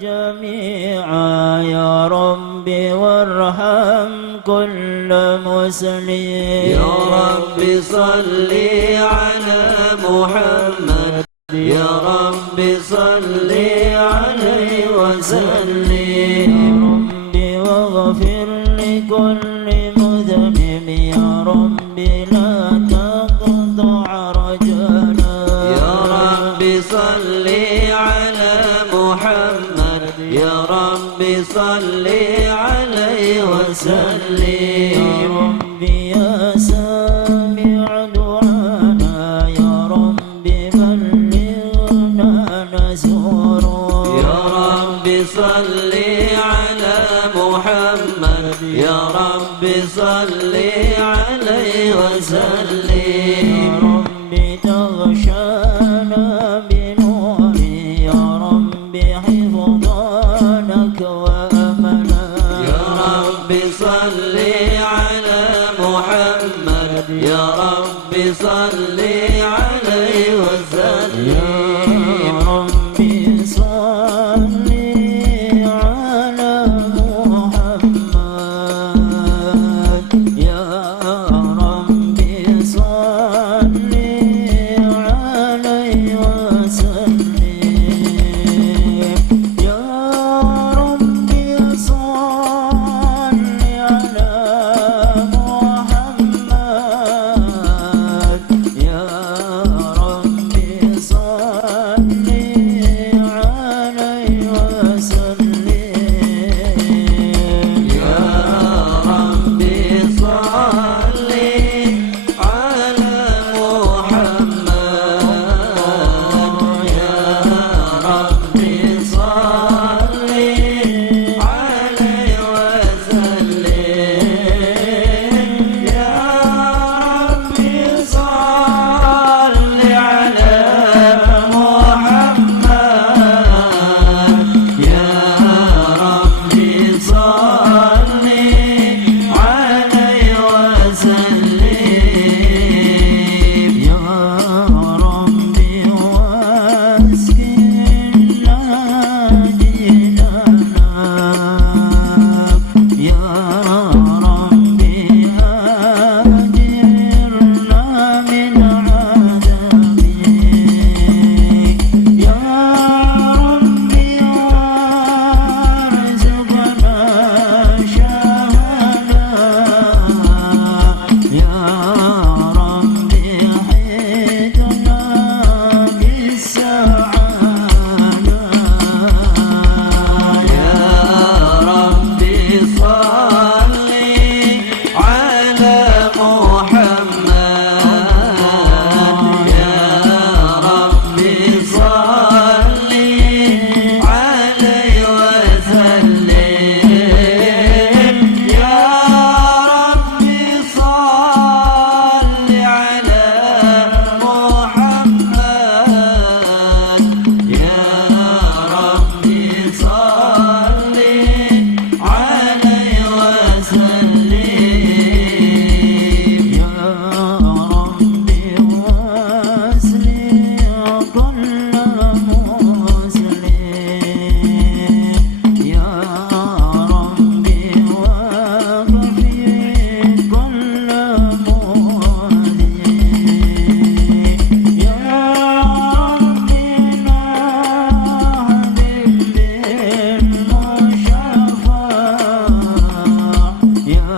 جميعا يا ربي وارحم كل مسلم يا ربي صل على محمد يا ربي صل عليه وسلم يا ربي واغفر لكل مذنب يا ربي لا تقطع رجانا يا ربي صل على محمد يا ربي صل عليه وسلم يا ربي يا سامع دعانا يا ربي بلغنا نزورا يا ربي صل على محمد يا ربي صل عليه وسلم يا ربي تغشانا بنور يا ربي حفظانك وأمنا يا ربي صل على محمد يا ربي صل عليه وسلم يا ربي صل على محمد يا ربي صل عليه وسلم يا ربي صل على محمد يا ربي صل عليه وسلم يا ربي صل على محمد يا ربي صل عليه وسلم يا ربي صل على محمد يا ربي صل عليه وسلم يا ربي واسكن نادينا يا ربي أجرنا من عذابك يا ربي وارزقنا شهادة يا ربي حيدنا بالسعادة يا ربي صل على محمد يا ربي صل عليه وسلم يا ربي صل على محمد يا ربي صل عليه وسلم يا ربي واسلم كل مسلم يا ربي واغفر كل مؤذن يا ربي نهدي بالمشفى يا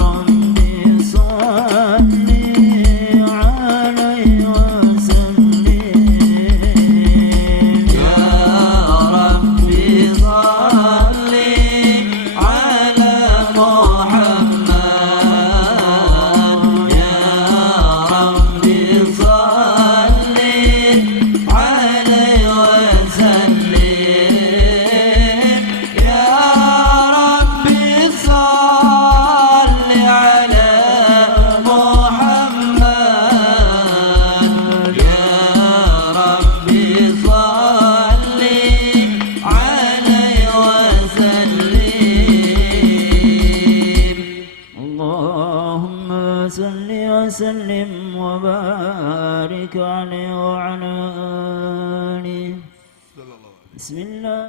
ربي صل عليه وسلم يا ربي صل على محمد يا ربي صل عليه وسلم يا ربي صل على محمد يا ربي صل عليه وسلم اللهم صل وسلم وبارك عليه وعلى آله بسم الله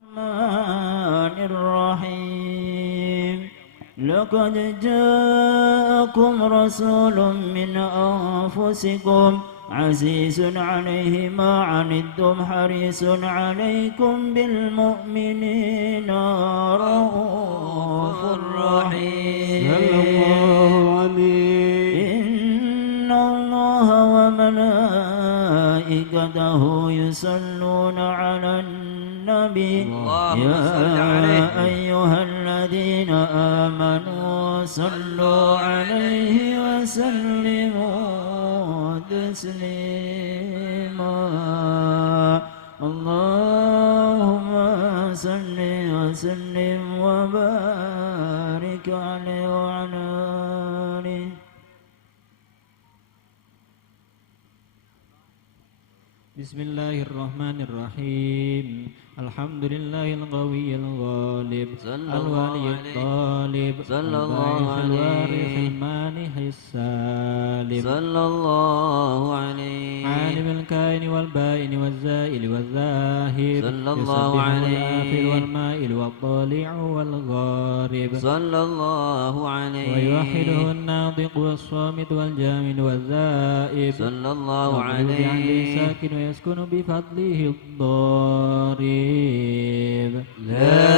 الرحمن الرحيم لقد جاءكم رسول من أنفسكم عزيز عليه ما عنتم حريص عليكم بالمؤمنين رؤوف رحيم إن الله وملائكته يصلون على النبي يا أيها الذين آمنوا صلوا عليه وسلموا تسليما اللهم صل وسلم وبارك عليه وعلى آله. بسم الله الرحمن الرحيم الحمد لله القوي الغالب الولي الطالب الباعث الوارث المانح السالب صلى الله عليه عالم الكائن والبائن والزائل والذاهب صلى الله عليه والآخر والمائل والطالع والغارب صلى الله عليه ويوحده الناطق والصامت والجامد والذائب صلى الله عليه ساكن ويسكن بفضله الضارب لا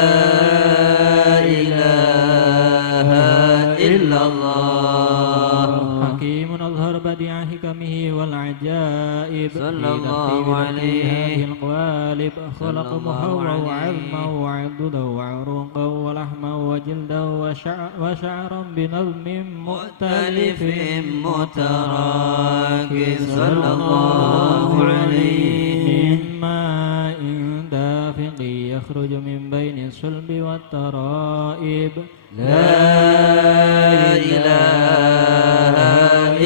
إله إلا الله حكيم أظهر بديع حكمه والعجائب صلى الله عليه هذه القوالب خلق الله محوه عليه وعظمه وعضده وعروقه ولحمه وجلده وشعرا بنظم مؤتلف متراكب صلى الله عليه من ماء دافق يخرج من بين الصلب والترائب لا إله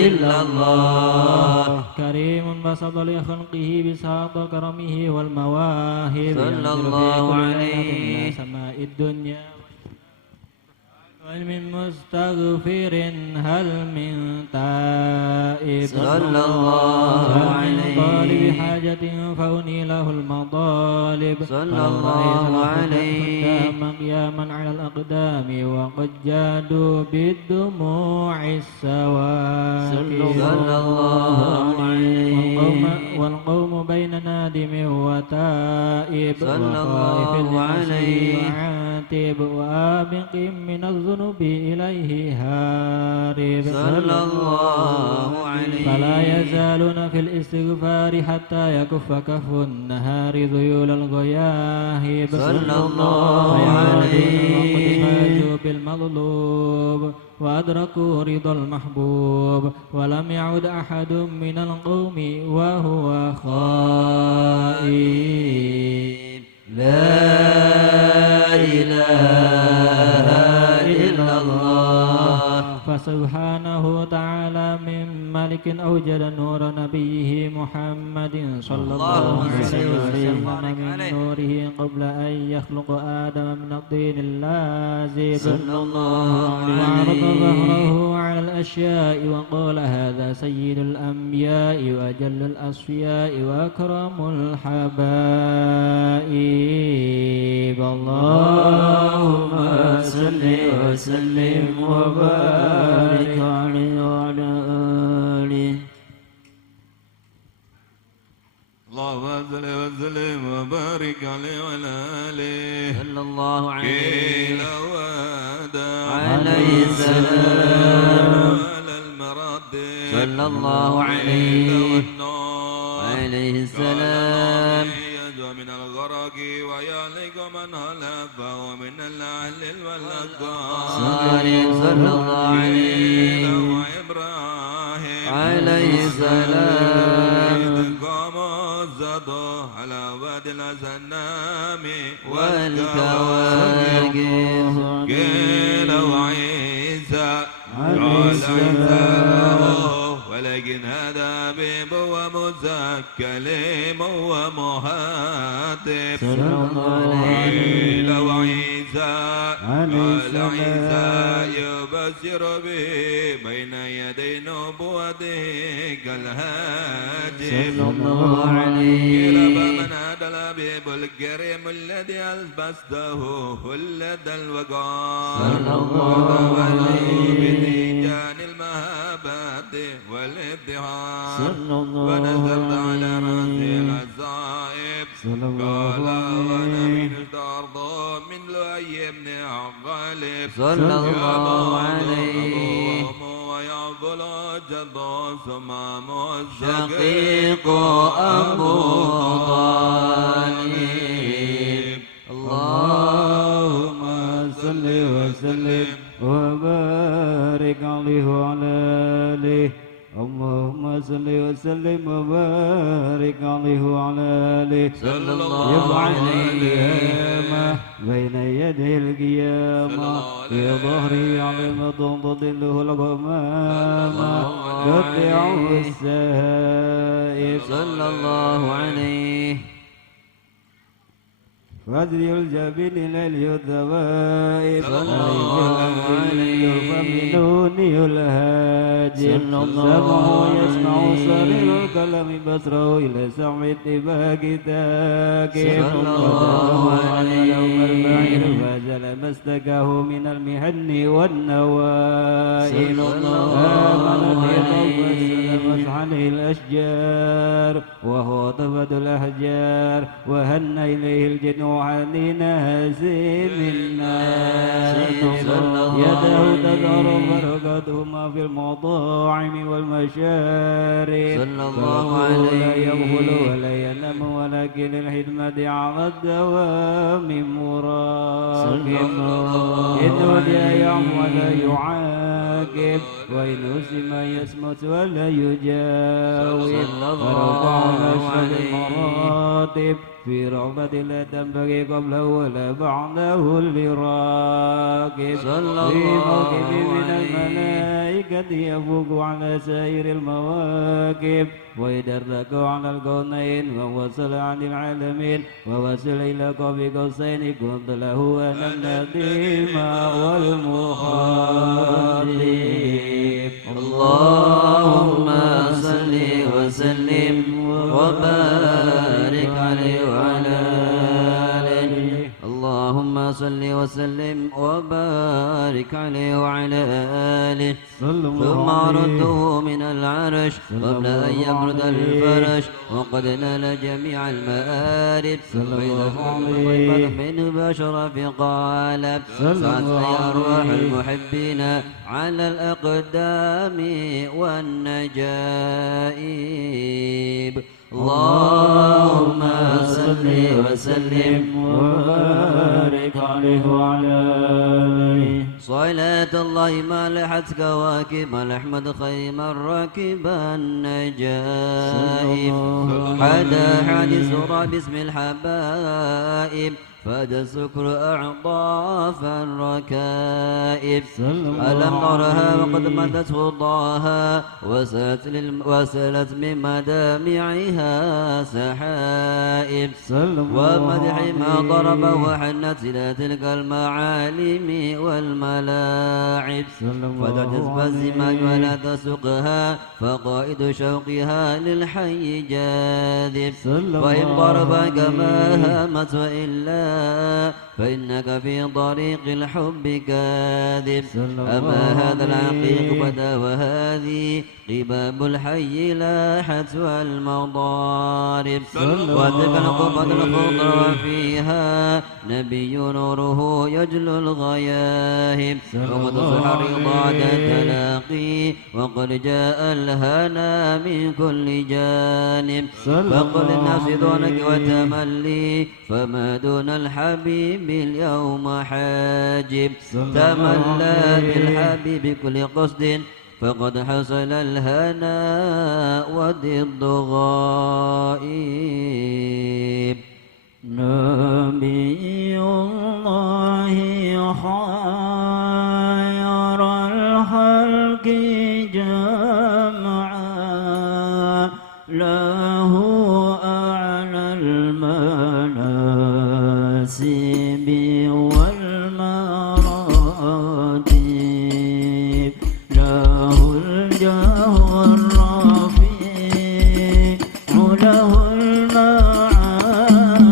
إلا الله كريم بسط لخلقه بساط كرمه والمواهب صلى الله عليه إلى سماء الدنيا من مستغفر هل من تائب صلى الله عليه طالب حاجة فأني له المطالب صلى الله عليه قياما على الأقدام وقد جادوا بالدموع السواكب صلى الله عليه والقوم بين نادم وتائب صلى الله عليه وعاتب وآبق من الذنوب إليه هارب صلى الله عليه فلا يزالون في الاستغفار حتى يكف كف النهار ذيول الغياهب صلى الله عليه وقد فازوا بالمطلوب وأدركوا رضا المحبوب ولم يعد أحد من القوم وهو خائب لا إله إلا الله فسبحانه تعالى من ملك أوجد نور نبيه محمد صلى الله عليه وسلم من نوره قبل أن يخلق آدم من الطين اللازب صلى الله وعرض عليه ظهره على الأشياء وقال هذا سيد الأنبياء وأجل الأصفياء وأكرم الحبائب اللهم صل وسلم وبارك عليه وعلى آله. اللهم صل وسلم وبارك عليه وعلى آله صلى الله عليه عليه السلام على المراتب صلى الله عليه عليه السلام يجوى من الغرق ويعلق من هلف ومن الأهل والأقام صلى الله عليه وإبراهيم عليه السلام قام الزدو على وادي الأزنام والكواكب قيل وعيسى قال عيسى ولكن هذا بيب ومزكلم ومهاتف قيل وعيسى قال عيسى يبشر به بين يدي نبوته كالهاجب قيل فمن هذا الحبيب الكريم الذي ألبسته خلد الوقار صلى الله عليه بتيجان المهابات والابتهار صلى الله ونزلت على رأسه عليه العزائب صلى الله قال وانا عليه من الأرض من لؤي بن غالب صلى الله عليه ويعضل جد ثم شقيق أبو طالب اللهم صل وسلم وبارك عليه وعلى آله اللهم صل وسلم وبارك عليه وعلى آله صلى الله يبعث عليه القيامة بين يدي القيامة في ظهره عظيمة تضله الغمامة تتبعه السائب صلى الله عليه فادري الجبين ليل الذوائب صلى الله عليه فمنوني الهاجر سمعه يسمع صرير الكلام بصره إلى سمع اتباع كتاكب صلى الله عليه يوم البعير فزل مسلكه من المحن والنوائب صلى الله آمن في طوب عليه السلامت عليه الأشجار وهو طفة الأحجار وهن إليه الجن وحني ناسم الناس يده تدار بركتهما في المطاعم والمشارب صلى الله لا عليه يغفل ولا ينام ولكن الخدمة على الدوام مراقب إن ودي يعم ولا يعاقب وإن أسم يسمت ولا يجاوب فرفع أشرف المراتب في رغبة لا تنبغي قبله ولا بعده لراكب في موكب من الملائكة يفوق على سائر المواكب وإذا ارتكوا على الكونين ووصل عن العالمين ووصل إلى قاب قوسين كنت له أنا النديم والمخاطب اللهم صل وسلم وبارك عليه وعلى آله اللهم صل وسلم وبارك عليه وعلى آله ثم رده من العرش قبل أن يبرد الفرش وقد نال جميع المآرب فإذا طيبت منه بشر في قالب سعت أرواح المحبين على الأقدام والنجائب اللهم صل وسلم وبارك عليه وعلى آله صلاة الله ما لحت كواكب الأحمد خيم الراكب النجائب حدا حادث باسم الحبائب فاد السكر أعطاف الركائب ألم نرها وقد مدت خضاها وسلت من مدامعها سحائب ومدح ما ضرب وحنت إلى تلك المعالم والملاعب فتعجز الزمام ولا تسقها فقائد شوقها للحي جاذب فإن ضربك ما هامت وإلا فإنك في طريق الحب كاذب أما هذا العقيق بدا وهذه قباب الحي لاحت والمضارب وتلك القبة الخضر وفيها نبي نوره يجلو الغياهب وقد صح رضاعة التلاقي وقد جاء الهنا من كل جانب فقل النفس دونك وتملي فما دون الحبيب اليوم حاجب تملى بالحبيب كل قصد فقد حصل الهنا وضد غائب نبي الله خير الخلق جمعا له أعلى المناسب والمراتب له الجاه الرفيع له المعالي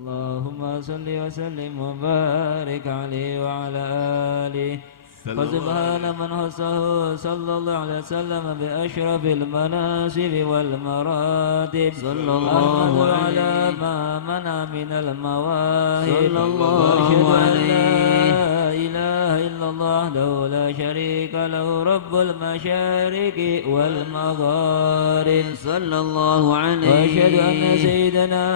اللهم صل وسلم وبارك عليه وعلى آله. وسبحان من خصه صلى الله عليه وسلم بأشرف المناصب والمراتب. صلى الله على عليه ما منع من المواهب. صلى الله وأشهد أن عليه لا إله إلا الله وحده لا شريك له رب المشارق والمغارب. صلى الله عليه وأشهد أن سيدنا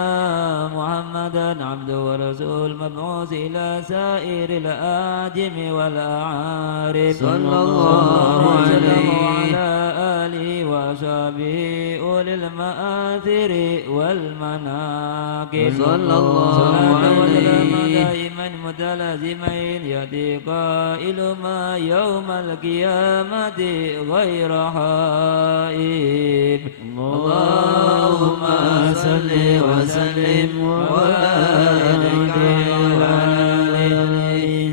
محمدا عبده ورسوله المبعوث إلى سائر الأعاجم والأعارب. صلى الله عليه وعلى آله وأصحابه أولي المآثر والمناقب. صلى الله عليه دائما متلازمين يأتي قائل ما يوم القيامة غير حائب. اللهم صل وسلم وبارك عليه.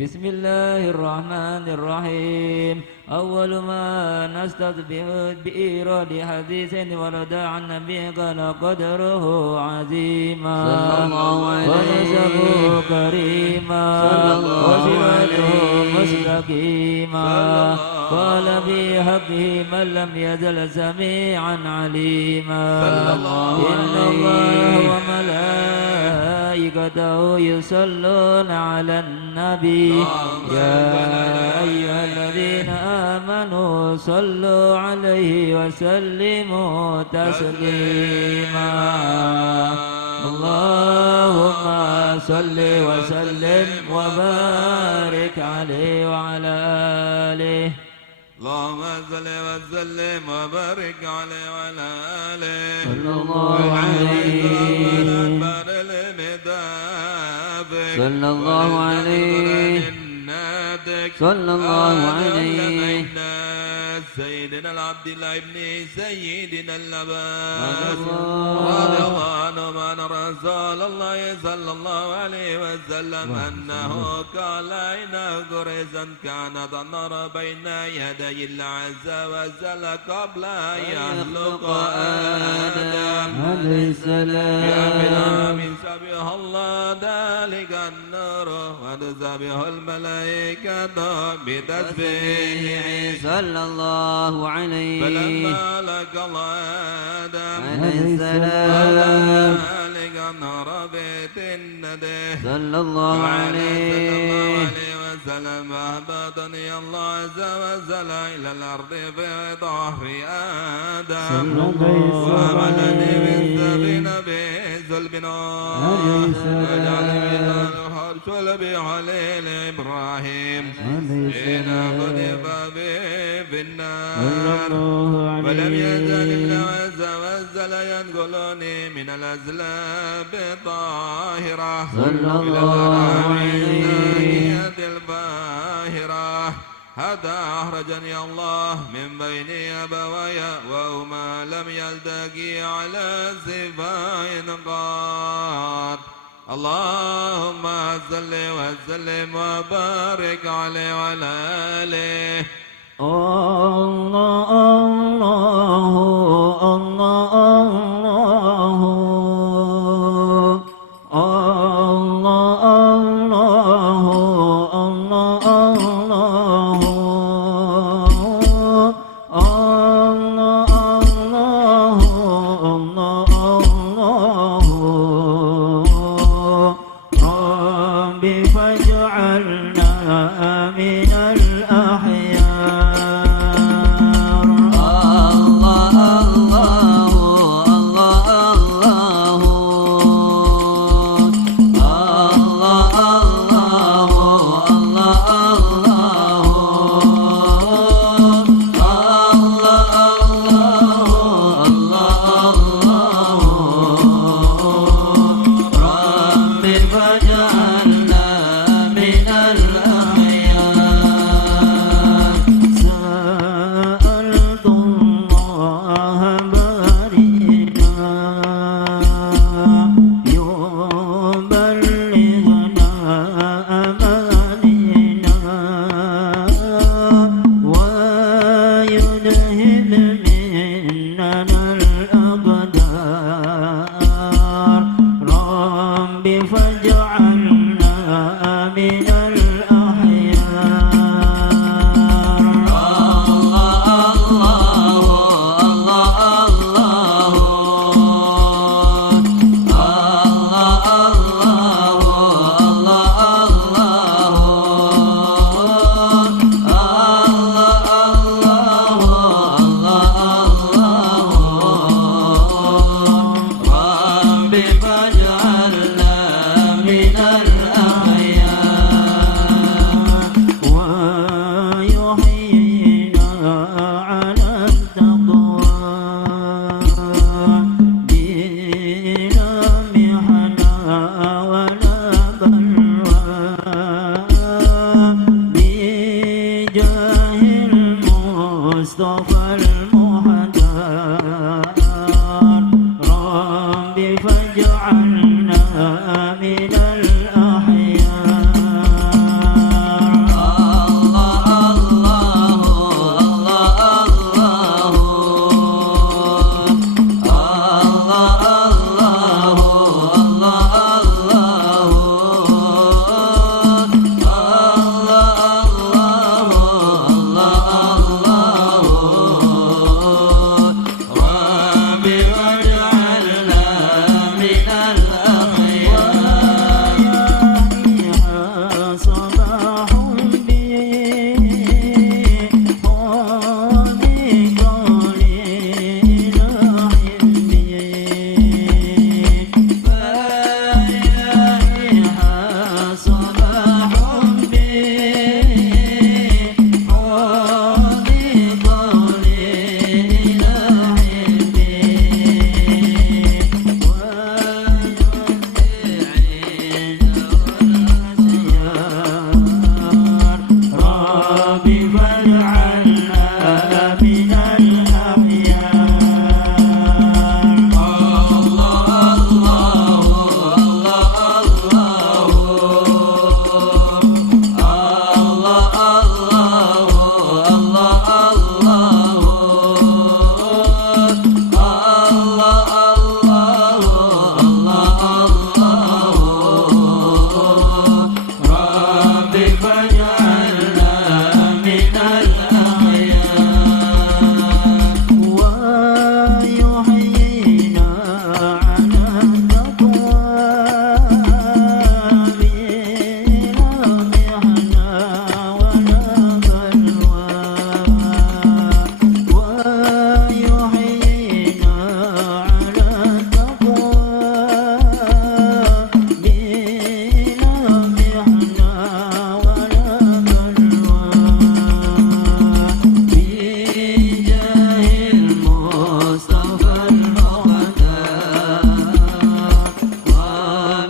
بسم الله الرحمن الرحيم. أول ما نستطبع بإيراد حديث ورد عن النبي قال قدره عظيما ونسبه كريما وصراطه مستقيما. قال في حقه من لم يزل سميعا عليما. إن الله وملائكته يصلون على النبي يا أيها الذين آمنوا صلوا عليه وسلموا تسليما. اللهم صل وسلم وبارك عليه وعلى آله. اللهم صل وسلم وبارك عليه وعلى آله. صلى الله عليه صلى الله عليه صلى الله عليه. سيدنا العبد الله ابن سيدنا اللباس رضي الله عنه عن رسول الله صلى الله عليه وسلم أنه قال إن قريشا كانت النار بين يدي الله عز وجل قبل أن يخلق آدم عليه السلام. من سبح الله ذلك النور وتسبح الملائكة بتسبيحه صلى الله عليه فلما لقى الله آدم عليه السلام ذلك النور بتنده صلى الله عليه وسلم أهبطني الله عز وجل إلى الأرض في ظهر آدم وعملني بالسفينة بذلب وجعلني من الحرش بحليل إبراهيم حين قذف في النار ولم يزل الله عز وجل ينقلني من الأزلاب الطاهرة صلى الله عليه الباهرة حتى أخرجني الله من بين أبوي وهما لم يلتقي على صفاء قط. اللهم صل وسلم وبارك عليه وعلى آله. الله الله الله الله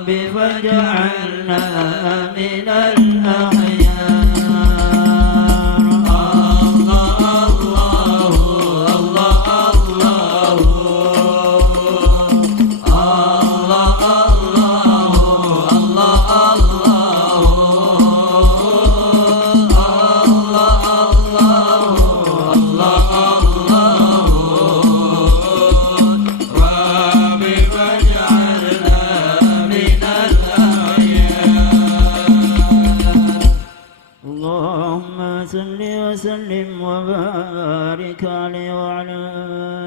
رب فاجعلنا من الأحياء. وسلم وبارك عليه وعلى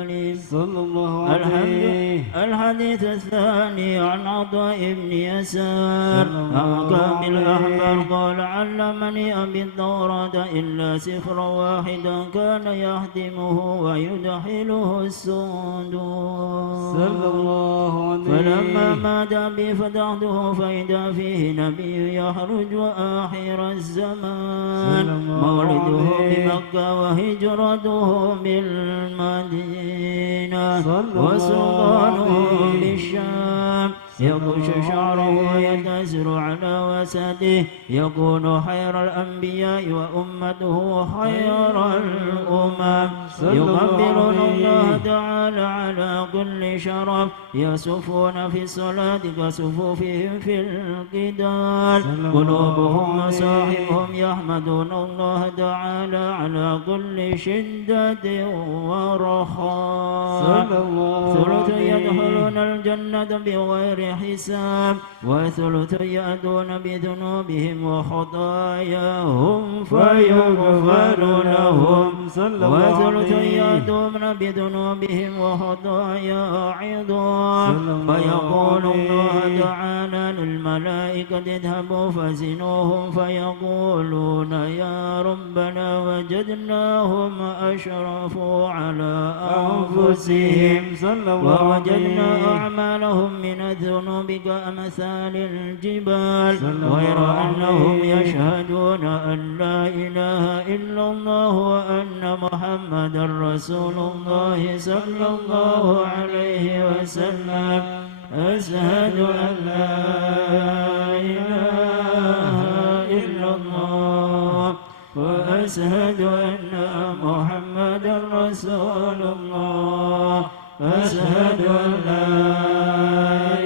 آله صلى الله عليه. الحديث الثاني عن عطاء بن يسار عن كعب الأحبار قال علمني أبي التوراة إلا سفرا واحدا كان يهدمه ويدخله السندوس صلى الله عليه. فلما مات أبي فتحته فإذا فيه نبي يخرج آخر الزمان مولده بمكة وهجرته بالمدينة وسلطانه بالشام يغش شعره ويتأسر على وسده يكون خير الأنبياء وأمته خير الأمم يقبلون الله تعالى على كل شرف يصفون في الصلاة كصفوفهم في القتال قلوبهم وصاحبهم يحمدون الله تعالى على كل شدة ورخاء ثلث يدخلون الجنة بغير حساب وثلث يأتون بذنوبهم وخطاياهم فيغفر لهم وثلث يأتون بذنوبهم وخطايا عظام فيقول الله تعالى للملائكة اذهبوا فزنوهم فيقولون يا ربنا وجدناهم أشرفوا على أنفسهم ووجدنا أعمالهم من الذنوب كأمثال الجبال غير أنهم يشهدون أن لا إله إلا الله وأن محمدا رسول الله صلى الله عليه وسلم أشهد أن لا إله إلا الله وأشهد أن محمدا رسول الله أشهد أن لا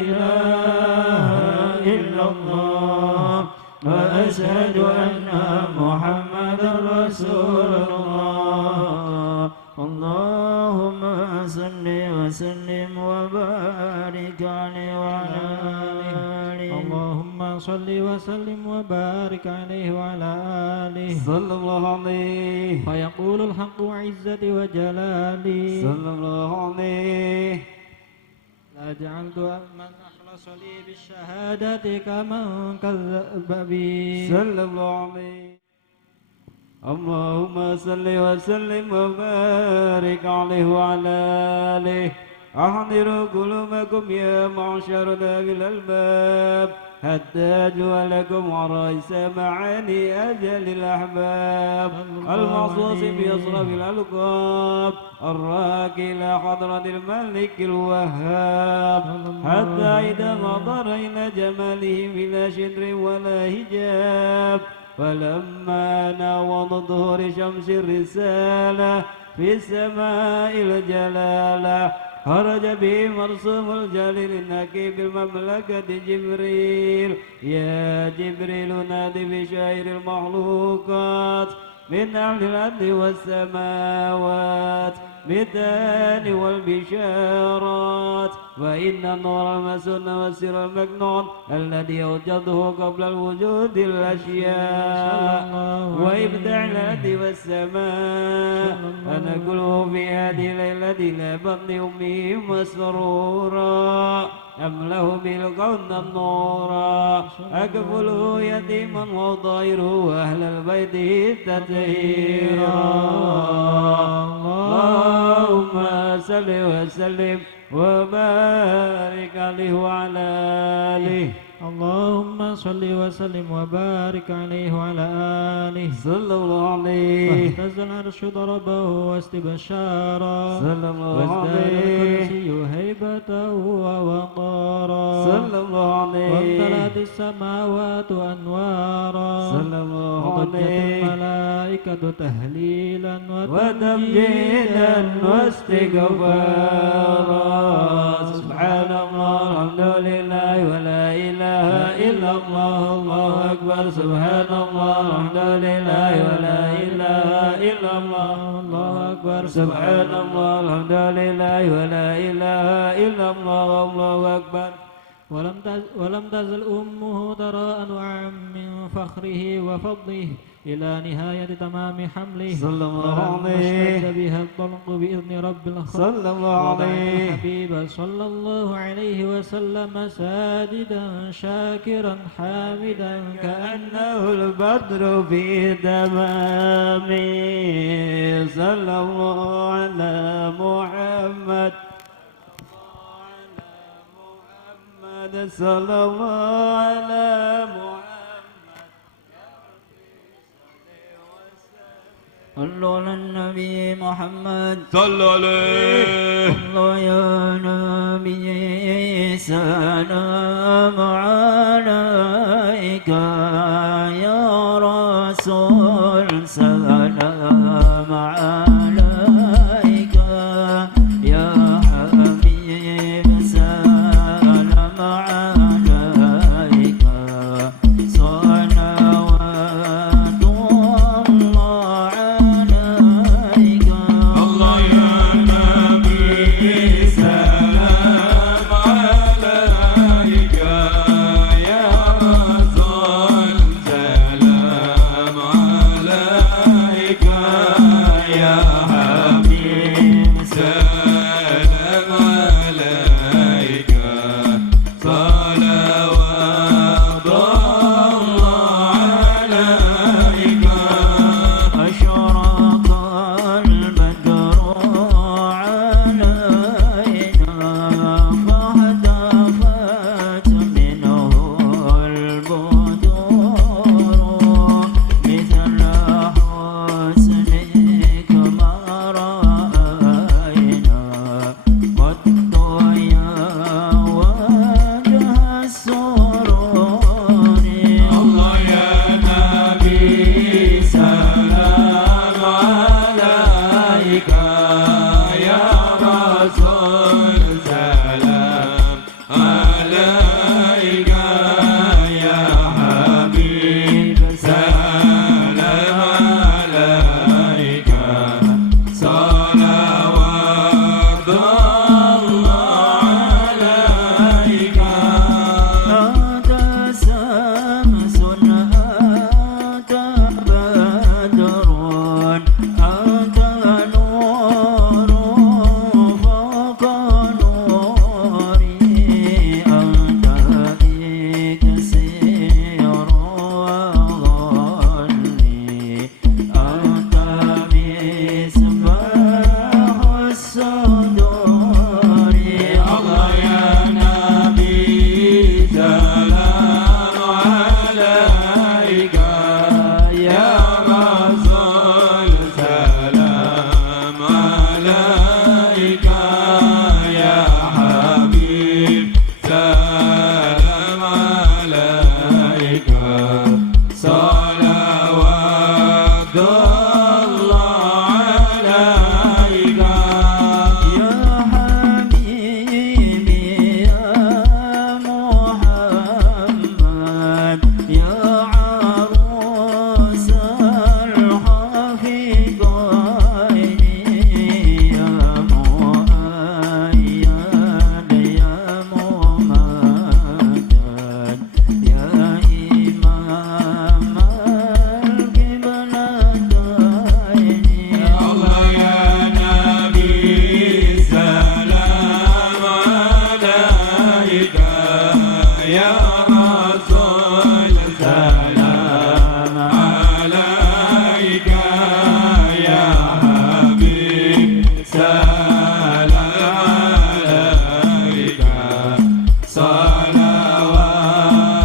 إله إلا الله وأشهد أن محمدا رسول الله. اللهم صل وسلم وبارك عليه وعلى آله. اللهم صل وسلم وبارك عليه وعلى آله صلى الله عليه. فيقول الحق وعزتي وجلالي صلى الله عليه. لا جعلت من أخلص لي بالشهادة كمن كذب بي صلى الله عليه. اللهم صل وسلم وبارك عليه وعلى آله. أحضروا قلوبكم يا معشر ذوي الألباب حتى أجوى لكم عرائس معاني أجل الأحباب المخصوص بأصرف الألقاب الراكي إلى حضرة الملك الوهاب حتى إذا نظر إلى جماله بلا شدر ولا هجاب فلما ناوض ظهور شمس الرسالة في السماء الجلالة خرج به مرسوم الجليل النكيب المملكة جبريل يا جبريل نادي بشائر المخلوقات من أهل الأرض والسماوات بالدان والبشارات وإن النور المسون والسر المكنون الذي أوجده قبل الوجود الأشياء وإبداع الأرض والسماء أنا كله في هذه الليلة لا بطن أمه مسرورا أمله بالكون النورا أكفله يتيما وطائره أهل البيت تطهيرا. اللهم صل وسلم وبارك عليه وعلى آله. اللهم صل وسلم وبارك عليه وعلى آله صلى الله عليه واهتز العرش ضربه واستبشارا صلى الله وازداد عليه الكرسي هيبته ووقارا صلى الله عليه وامتلأت السماوات أنوارا صلى الله وضجت عليه الملائكة تهليلا وتمجيدا واستغفارا سبحان الله الحمد لله ولا إله إلا الله الله أكبر سبحان الله الحمد لله ولا إله إلا الله الله أكبر سبحان الله الحمد لله ولا إله إلا الله الله أكبر ولم تزل أمه ترى أنواعا من فخره وفضله إلى نهاية تمام حمله صلى الله عليه اشتد بها الطلق بإذن رب الخلق صلى الله عليه الحبيب صلى الله عليه وسلم ساجدا شاكرا حامدا كأنه البدر في تمامه صلى الله على محمد صلى الله على محمد صلوا على النبي محمد صلوا عليه الله يا نبي سلام عليك يا رسول سلام عليك يا حبيب سلام عليك صلوات الله عليك الله يا نبي سلام عليك يا رسول سلام عليك يا حبيب سلام عليك صلوات الله عليك أشرق البدر علينا فاهتفت منه البدور مثل حسنك ما رأينا قط يا وجه السرور الله يا نبي سلام عليك يا رسول سلام عليك يا حبيب سلام عليك صلوات الله عليك أنت شمس أنت بدر أنت نور فوق نوري أنت إكسير وغني أنت مصباح الصدور الله يا نبي سلام عليك يا رسول سلام عليك يا حبيب سلام عليك صلوات الله عليك يا حبيبي يا محمد يا عروس الحفيظين يا مؤيد يا ممجد يا إمام القبلتين الله يا نبي سلام عليك يا رسول سلام عليك يا حبيب سلام عليك صلوات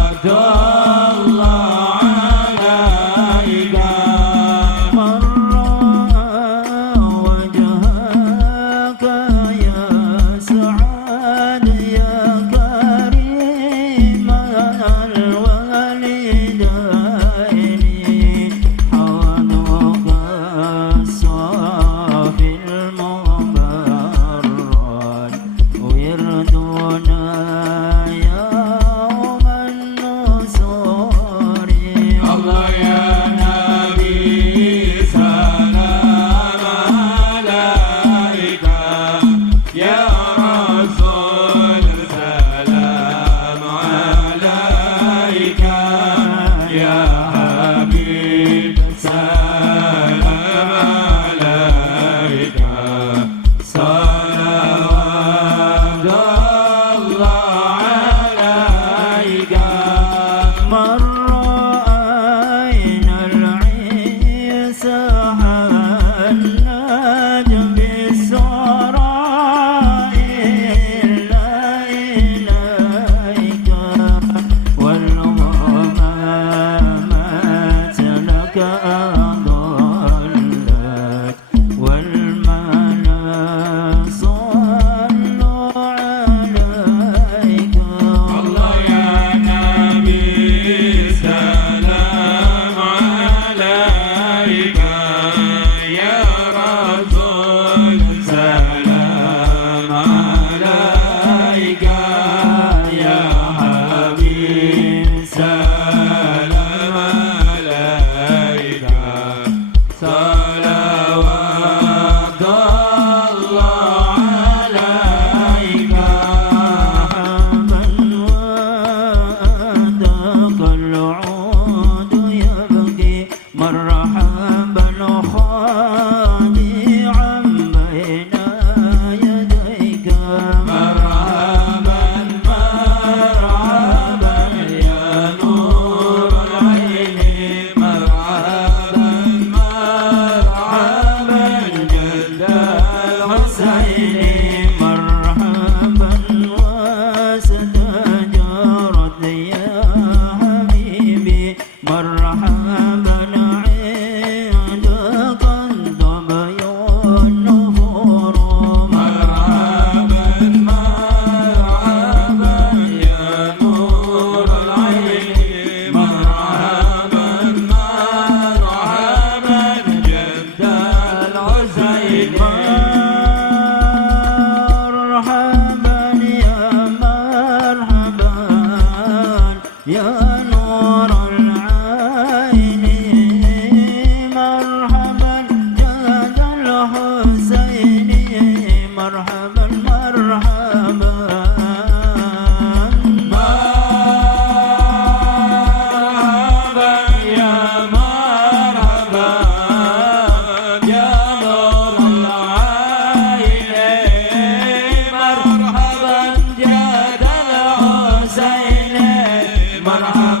مرحبا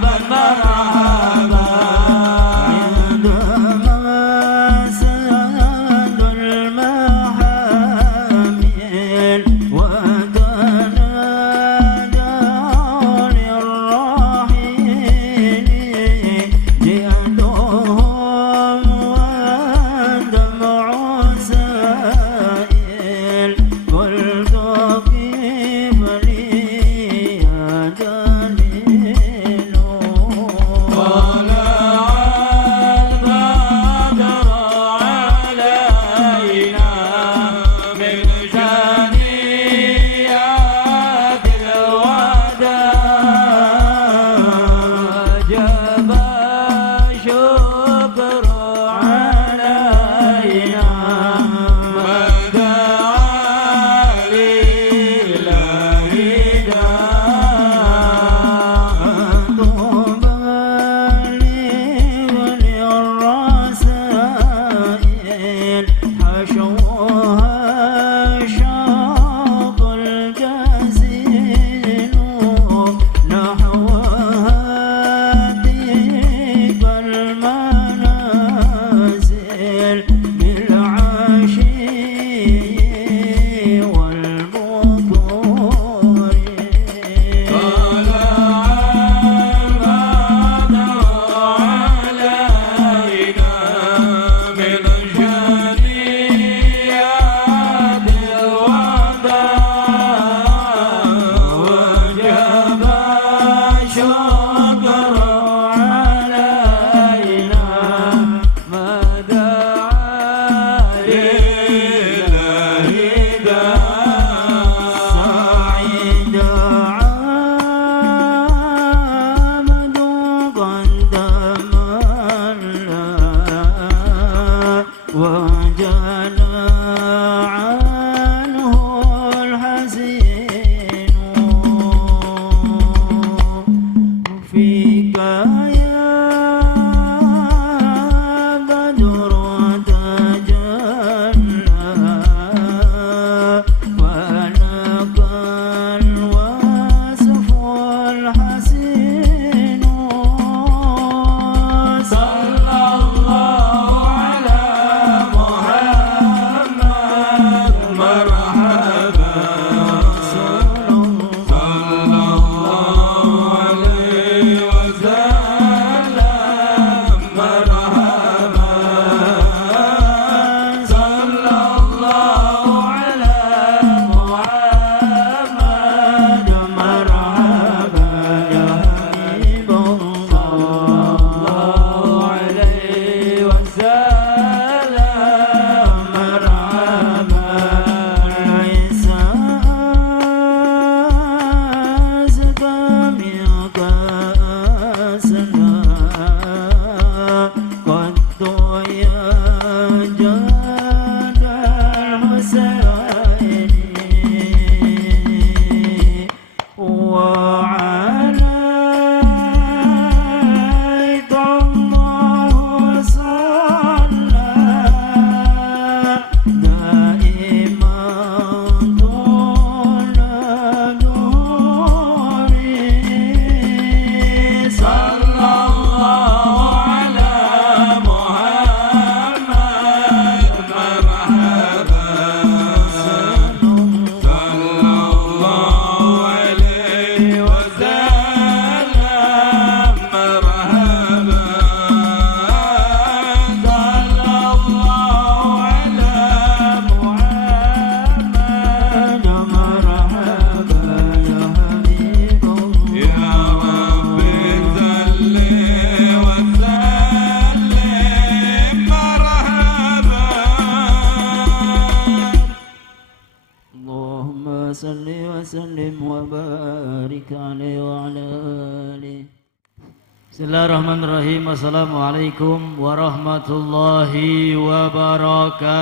Bismillahirrahmanirrahim. Assalamualaikum warahmatullahi wabarakatuh.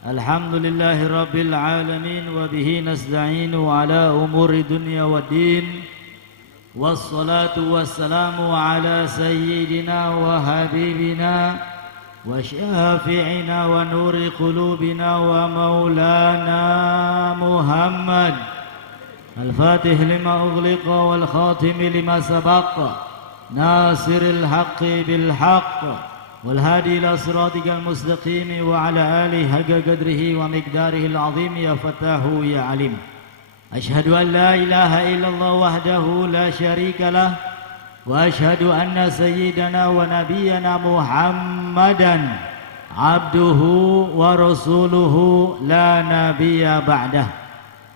Alhamdulillahi rabbil alamin wa bihi nasta'inu ala umuri dunya waddin. Wassalatu wassalamu ala sayyidina wa habibina وشافعنا ونور قلوبنا ومولانا محمد الفاتح لما أغلق والخاتم لما سبق ناصر الحق بالحق والهادي إلى صراطك المستقيم وعلى آله حق قدره ومقداره العظيم يا فتاه يا عليم أشهد أن لا إله إلا الله وحده لا شريك له وأشهد أن سيدنا ونبينا محمدا عبده ورسوله لا نبي بعده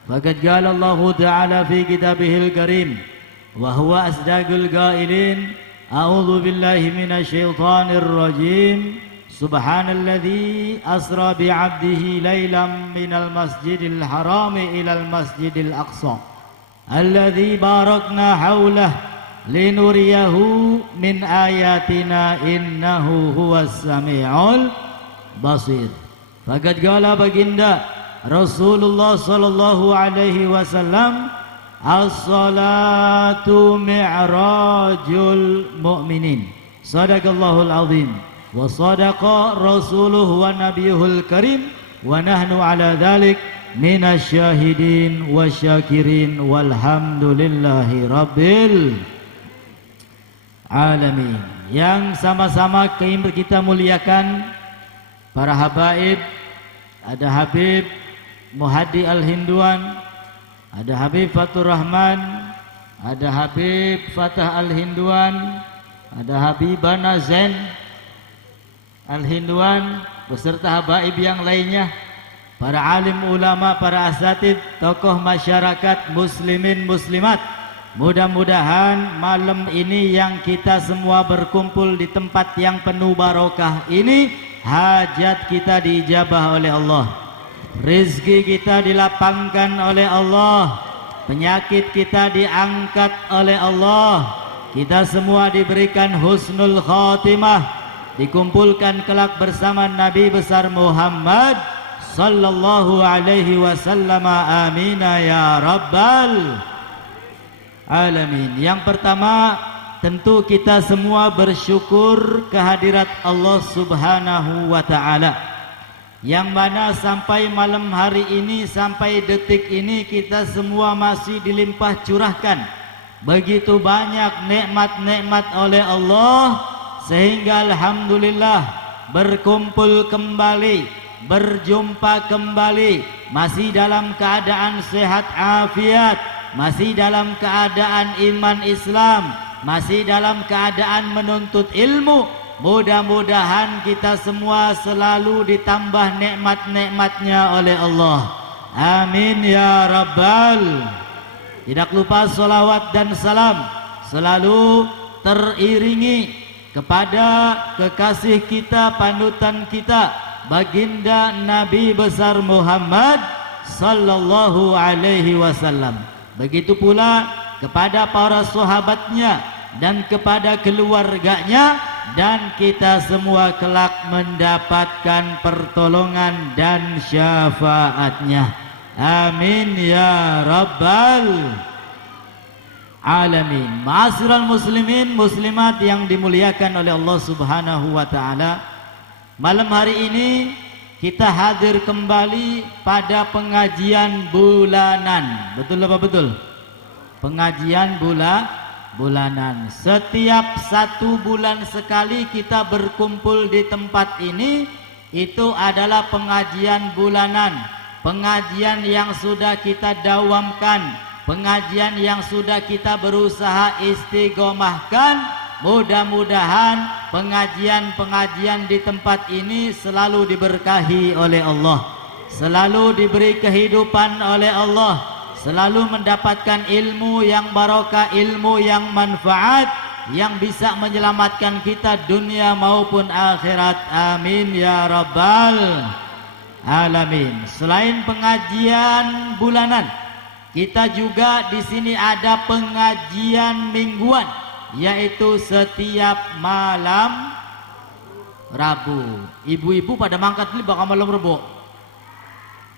فقد قال الله تعالى في كتابه الكريم وهو أصدق القائلين أعوذ بالله من الشيطان الرجيم سبحان الذي أسرى بعبده ليلا من المسجد الحرام إلى المسجد الأقصى الذي باركنا حوله لنريه من آياتنا إنه هو السميع البصير. Faqad qala baginda Rasulullah sallallahu alaihi wasallam as-salatu mi'rajul mu'minin. Sadaqallahul azim wa sadaqa rasuluhu wa nabiyuhul karim wa nahnu ala dhalik minasyahidin wasyakirin walhamdulillahi rabbil alamin. Yang sama-sama kita muliakan para habaib. Ada Habib Muhadi Al-Hinduan, ada Habib Fatur Rahman, ada Habib Fatah Al-Hinduan, ada Habibana Zain Al-Hinduan beserta habaib yang lainnya, para alim ulama, para asatid, tokoh masyarakat muslimin muslimat. Mudah-mudahan malam ini yang kita semua berkumpul di tempat yang penuh barokah ini, hajat kita diijabah oleh Allah, rezeki kita dilapangkan oleh Allah, penyakit kita diangkat oleh Allah, kita semua diberikan husnul khatimah, dikumpulkan kelak bersama Nabi besar Muhammad sallallahu alaihi wasallam. Amin ya rabbal alamin. Yang pertama, tentu kita semua bersyukur kehadirat Allah Subhanahu wa taala, yang mana sampai malam hari ini, sampai detik ini, kita semua masih dilimpah curahkan begitu banyak nikmat-nikmat oleh Allah, sehingga alhamdulillah berkumpul kembali, berjumpa kembali, masih dalam keadaan sehat afiat, masih dalam keadaan iman Islam, masih dalam keadaan menuntut ilmu. Mudah-mudahan kita semua selalu ditambah nikmat-nikmatnya oleh Allah. Amin ya rabbal. Tidak lupa salawat dan salam selalu teriringi kepada kekasih kita, panutan kita, baginda Nabi besar Muhammad sallallahu alaihi wasallam. Begitu pula kepada para sahabatnya dan kepada keluarganya, dan kita semua kelak mendapatkan pertolongan dan syafaatnya. Amin ya rabbal alamin. Ma'asyiral muslimin muslimat yang dimuliakan oleh Allah Subhanahu wa taala, malam hari ini kita hadir kembali pada pengajian bulanan. Betul apa betul? Pengajian bulanan. Setiap 1 bulan sekali kita berkumpul di tempat ini. Itu adalah pengajian bulanan, pengajian yang sudah kita dawamkan, pengajian yang sudah kita berusaha istiqomahkan. Mudah-mudahan pengajian-pengajian di tempat ini selalu diberkahi oleh Allah, selalu diberi kehidupan oleh Allah, selalu mendapatkan ilmu yang barokah, ilmu yang manfaat, yang bisa menyelamatkan kita dunia maupun akhirat. Amin ya rabbal alamin. Selain pengajian bulanan, kita juga di sini ada pengajian mingguan, yaitu setiap malam Rabu. Ibu-ibu pada mangkat beli bakal malam Rebo.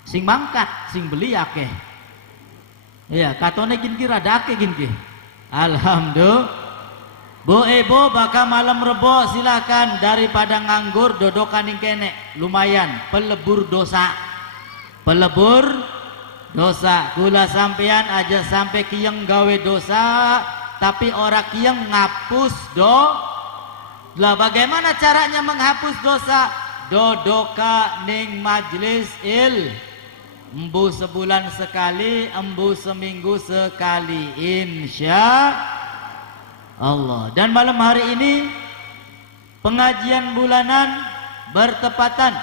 Sing mangkat, sing beli akeh. Iya, katone gin kira ada akeh gin ki. Alhamdulillah. Bu Ebo bakal malam Rebo, silakan, daripada nganggur dodokan yang kene, lumayan pelebur dosa. Pelebur dosa. Kula sampean aja sampai kiyeng gawe dosa, tapi orang kiyeng ngapus lah bagaimana caranya menghapus dosa? Dodoka ning majlis embu sebulan sekali, embu seminggu sekali, insya Allah. Dan malam hari ini pengajian bulanan bertepatan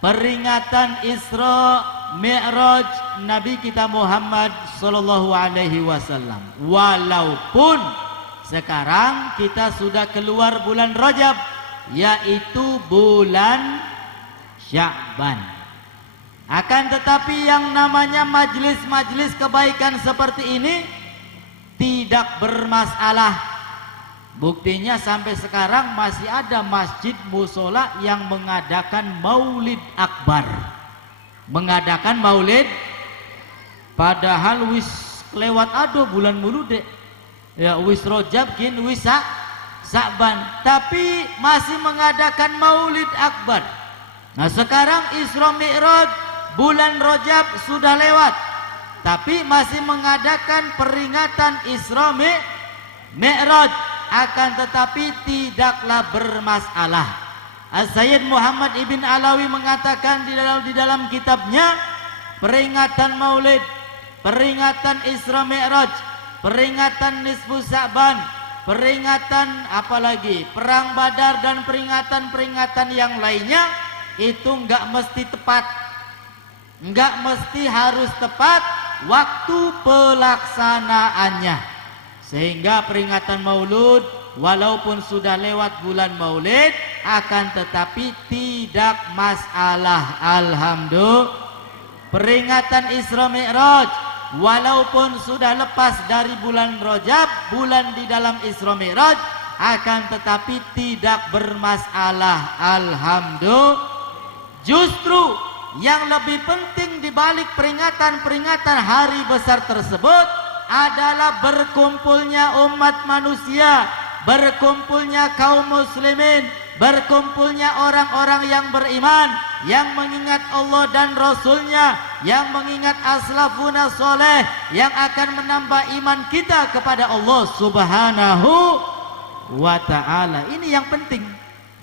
peringatan Isra Mi'raj Nabi kita Muhammad sallallahu alaihi wasallam. Walaupun sekarang kita sudah keluar bulan Rajab, yaitu bulan Sya'ban. Akan tetapi yang namanya majlis-majlis kebaikan seperti ini tidak bermasalah. Buktinya sampai sekarang masih ada masjid musola yang mengadakan maulid akbar, mengadakan maulid, padahal wis kelewat ado bulan mulude ya, wis Rajab gin wis Sa'ban, tapi masih mengadakan maulid akbar. Nah sekarang Isra Mi'raj bulan Rajab sudah lewat, tapi masih mengadakan peringatan Isra Mi'raj. Akan tetapi tidaklah bermasalah. As-Sayyid Muhammad Ibn Alawi mengatakan di dalam kitabnya, peringatan Maulid, peringatan Isra Mi'raj, peringatan Nisfu Sa'ban, peringatan apalagi Perang Badar dan peringatan-peringatan yang lainnya itu enggak mesti tepat, enggak mesti harus tepat waktu pelaksanaannya. Sehingga peringatan Maulud walaupun sudah lewat bulan Maulid, akan tetapi tidak masalah. Alhamdulillah. Peringatan Isra Mi'raj walaupun sudah lepas dari bulan Rajab, bulan di dalam Isra Mi'raj, akan tetapi tidak bermasalah. Alhamdulillah. Justru yang lebih penting di balik peringatan-peringatan hari besar tersebut adalah berkumpulnya umat manusia, berkumpulnya kaum muslimin, berkumpulnya orang-orang yang beriman, yang mengingat Allah dan Rasulnya, yang mengingat aslafuna soleh, yang akan menambah iman kita kepada Allah subhanahu wa ta'ala. Ini yang penting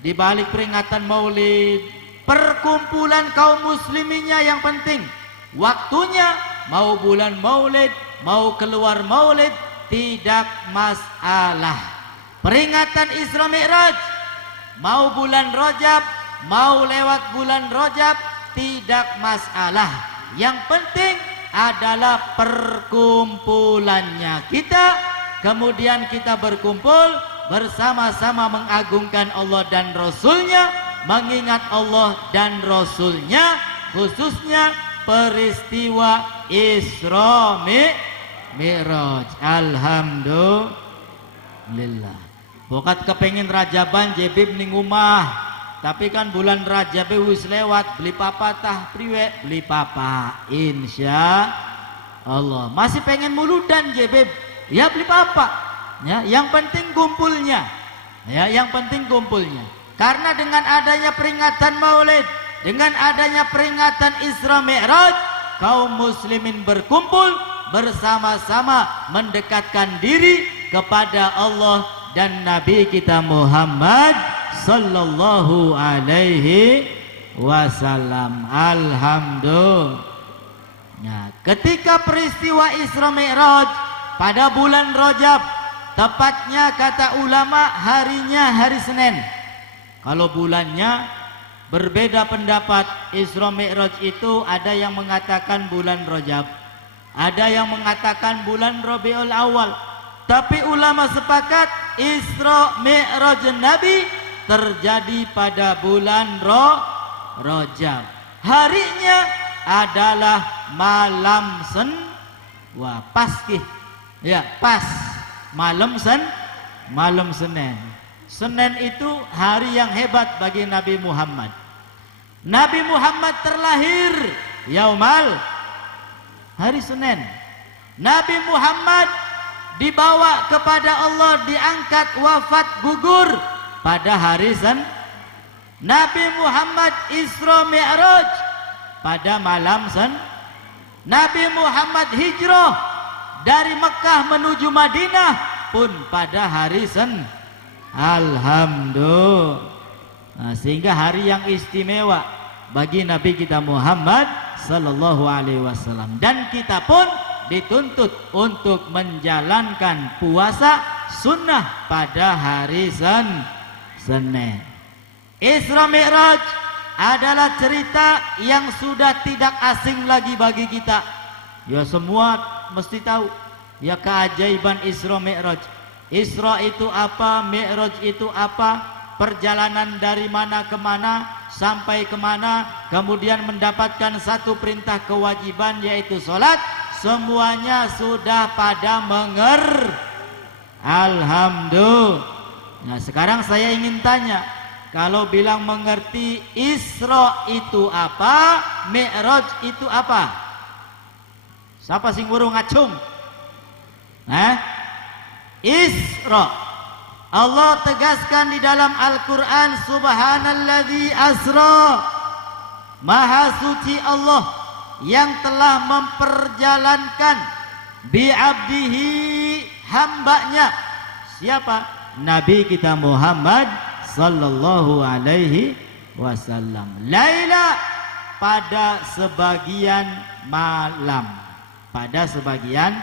di balik peringatan maulid. Perkumpulan kaum musliminnya yang penting. Waktunya mau bulan maulid, mau keluar maulid, tidak masalah. Peringatan Isra Mi'raj, mau bulan Rajab, mau lewat bulan Rajab, tidak masalah. Yang penting adalah perkumpulannya kita. Kemudian kita berkumpul bersama-sama mengagungkan Allah dan Rasulnya, mengingat Allah dan Rasulnya, khususnya peristiwa Isra Mi'raj. Alhamdulillah. Bokat kepengin rajaban jebib ning omah, tapi kan bulan Rajab wis lewat, beli papa tah priwe, beli papa insya Allah. Masih pengen muludan jebib, ya beli papa. Ya, yang penting kumpulnya. Ya, yang penting kumpulnya. Karena dengan adanya peringatan Maulid, dengan adanya peringatan Isra Mi'raj, kaum muslimin berkumpul bersama-sama mendekatkan diri kepada Allah dan Nabi kita Muhammad sallallahu alaihi wasallam. Alhamdulillah. Nah, ketika peristiwa Isra Mi'raj pada bulan Rajab, tepatnya kata ulama harinya hari Senin. Kalau bulannya berbeda pendapat. Isra Mi'raj itu ada yang mengatakan bulan Rajab, ada yang mengatakan bulan Rabiul Awal. Tapi ulama sepakat Isra Mi'raj Nabi terjadi pada bulan Rajab. Harinya adalah malam Wah, pas ya, pas malam Senin. Senin itu hari yang hebat bagi Nabi Muhammad. Nabi Muhammad terlahir yaumal hari Senin. Nabi Muhammad dibawa kepada Allah, diangkat wafat gugur pada hari Senin. Nabi Muhammad Isra Mi'raj pada malam Senin. Nabi Muhammad hijrah dari Mekah menuju Madinah pun pada hari Senin. Alhamdulillah. Nah, sehingga hari yang istimewa bagi Nabi kita Muhammad sallallahu alaihi wasallam, dan kita pun dituntut untuk menjalankan puasa sunnah pada hari Senin. Isra Mi'raj adalah cerita yang sudah tidak asing lagi bagi kita. Ya, semua mesti tahu ya keajaiban Isra Mi'raj. Isra itu apa, Mi'raj itu apa, perjalanan dari mana ke mana, sampai kemana, kemudian mendapatkan satu perintah kewajiban yaitu sholat. Semuanya sudah pada Alhamdulillah. Nah, sekarang saya ingin tanya, kalau bilang mengerti Isra itu apa, Mi'raj itu apa? Siapa sing burung ngacung? Isra, Allah tegaskan di dalam Al-Quran, Subhanalladzi asra, Maha suci Allah yang telah memperjalankan bi'abdihi, hambanya. Siapa? Nabi kita Muhammad sallallahu alaihi wasallam. Laila, pada sebagian malam. Pada sebagian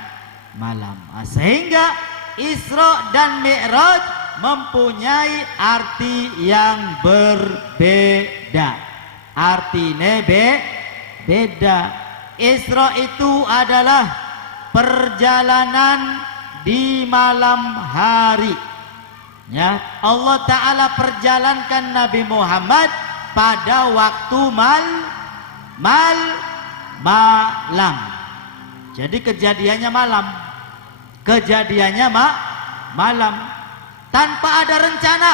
malam. Sehingga Isra dan Mi'raj mempunyai arti yang berbeda. Artinya beda. Isra itu adalah perjalanan di malam hari. Ya, Allah Ta'ala perjalankan Nabi Muhammad pada waktu malam. Jadi kejadiannya malam. Kejadiannya malam, tanpa ada rencana.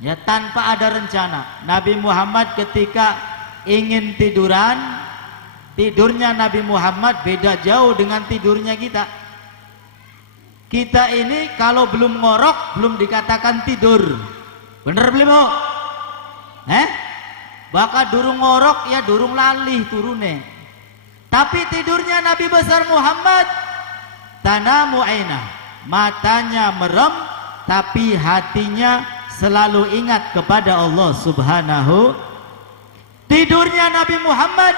Ya, tanpa ada rencana. Nabi Muhammad ketika ingin tiduran, tidurnya Nabi Muhammad beda jauh dengan tidurnya kita. Kita ini kalau belum ngorok belum dikatakan tidur. Bener belum? Bakal durung ngorok ya durung lalih turune. Tapi tidurnya Nabi besar Muhammad tanamu aina, matanya merem tapi hatinya selalu ingat kepada Allah Subhanahu. Tidurnya Nabi Muhammad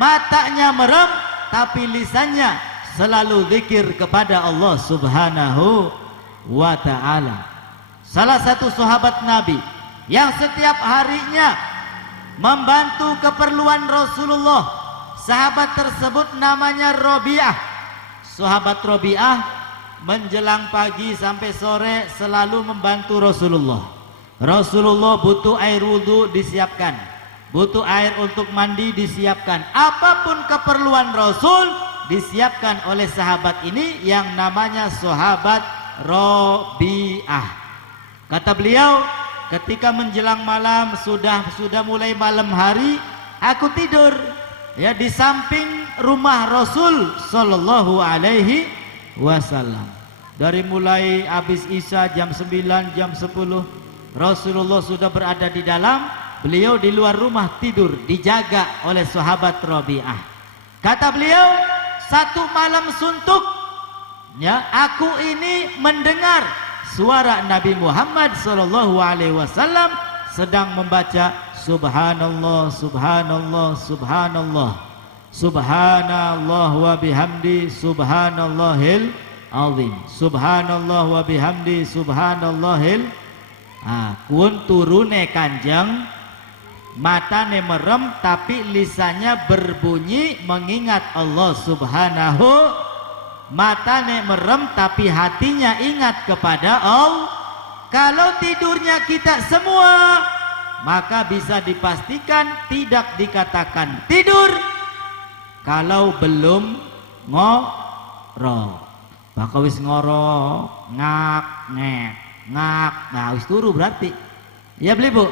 matanya merem tapi lisannya selalu zikir kepada Allah Subhanahu wa ta'ala. Salah satu sahabat Nabi yang setiap harinya membantu keperluan Rasulullah, sahabat tersebut namanya Robiah. Sahabat Robiah menjelang pagi sampai sore selalu membantu Rasulullah. Rasulullah butuh air wudhu disiapkan, butuh air untuk mandi disiapkan, apapun keperluan Rasul disiapkan oleh sahabat ini yang namanya sahabat Robiah. Kata beliau, ketika menjelang malam sudah mulai malam hari, aku tidur ya di samping rumah Rasul sallallahu alaihi wasallam. Dari mulai habis Isya jam 9, jam 10 Rasulullah sudah berada di dalam, beliau di luar rumah tidur dijaga oleh sahabat Robiah. Kata beliau, satu malam suntuk ya aku ini mendengar suara Nabi Muhammad sallallahu alaihi wasallam sedang membaca subhanallah subhanallah subhanallah subhanallah wa bihamdi subhanallahil azim subhanallah wa bihamdi subhanallahil. Kun turune Kanjeng, matane merem tapi lisannya berbunyi mengingat Allah Subhanahu. Matane merem tapi hatinya ingat kepada Allah. Kalau tidurnya kita semua, maka bisa dipastikan tidak dikatakan tidur kalau belum ngorok. Maka wis ngorok, ngak, ngek, ngak, nah wis turu berarti. Iya beli bu?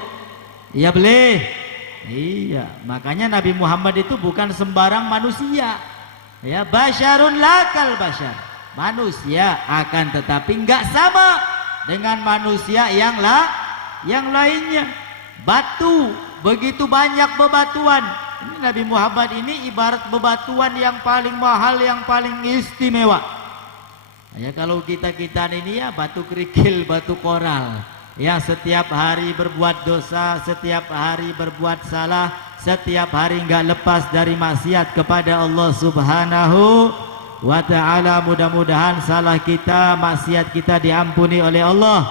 Iya beli. Iya, makanya Nabi Muhammad itu bukan sembarang manusia. Ya, basyarun lakal basyar. Manusia akan tetapi enggak sama dengan manusia yang lainnya. Batu, begitu banyak bebatuan. Ini Nabi Muhammad ini ibarat bebatuan yang paling mahal, yang paling istimewa. Ya kalau kita ini ya batu kerikil, batu koral. Ya setiap hari berbuat dosa, setiap hari berbuat salah, setiap hari enggak lepas dari maksiat kepada Allah Subhanahu wa ta'ala. Mudah-mudahan salah kita, maksiat kita diampuni oleh Allah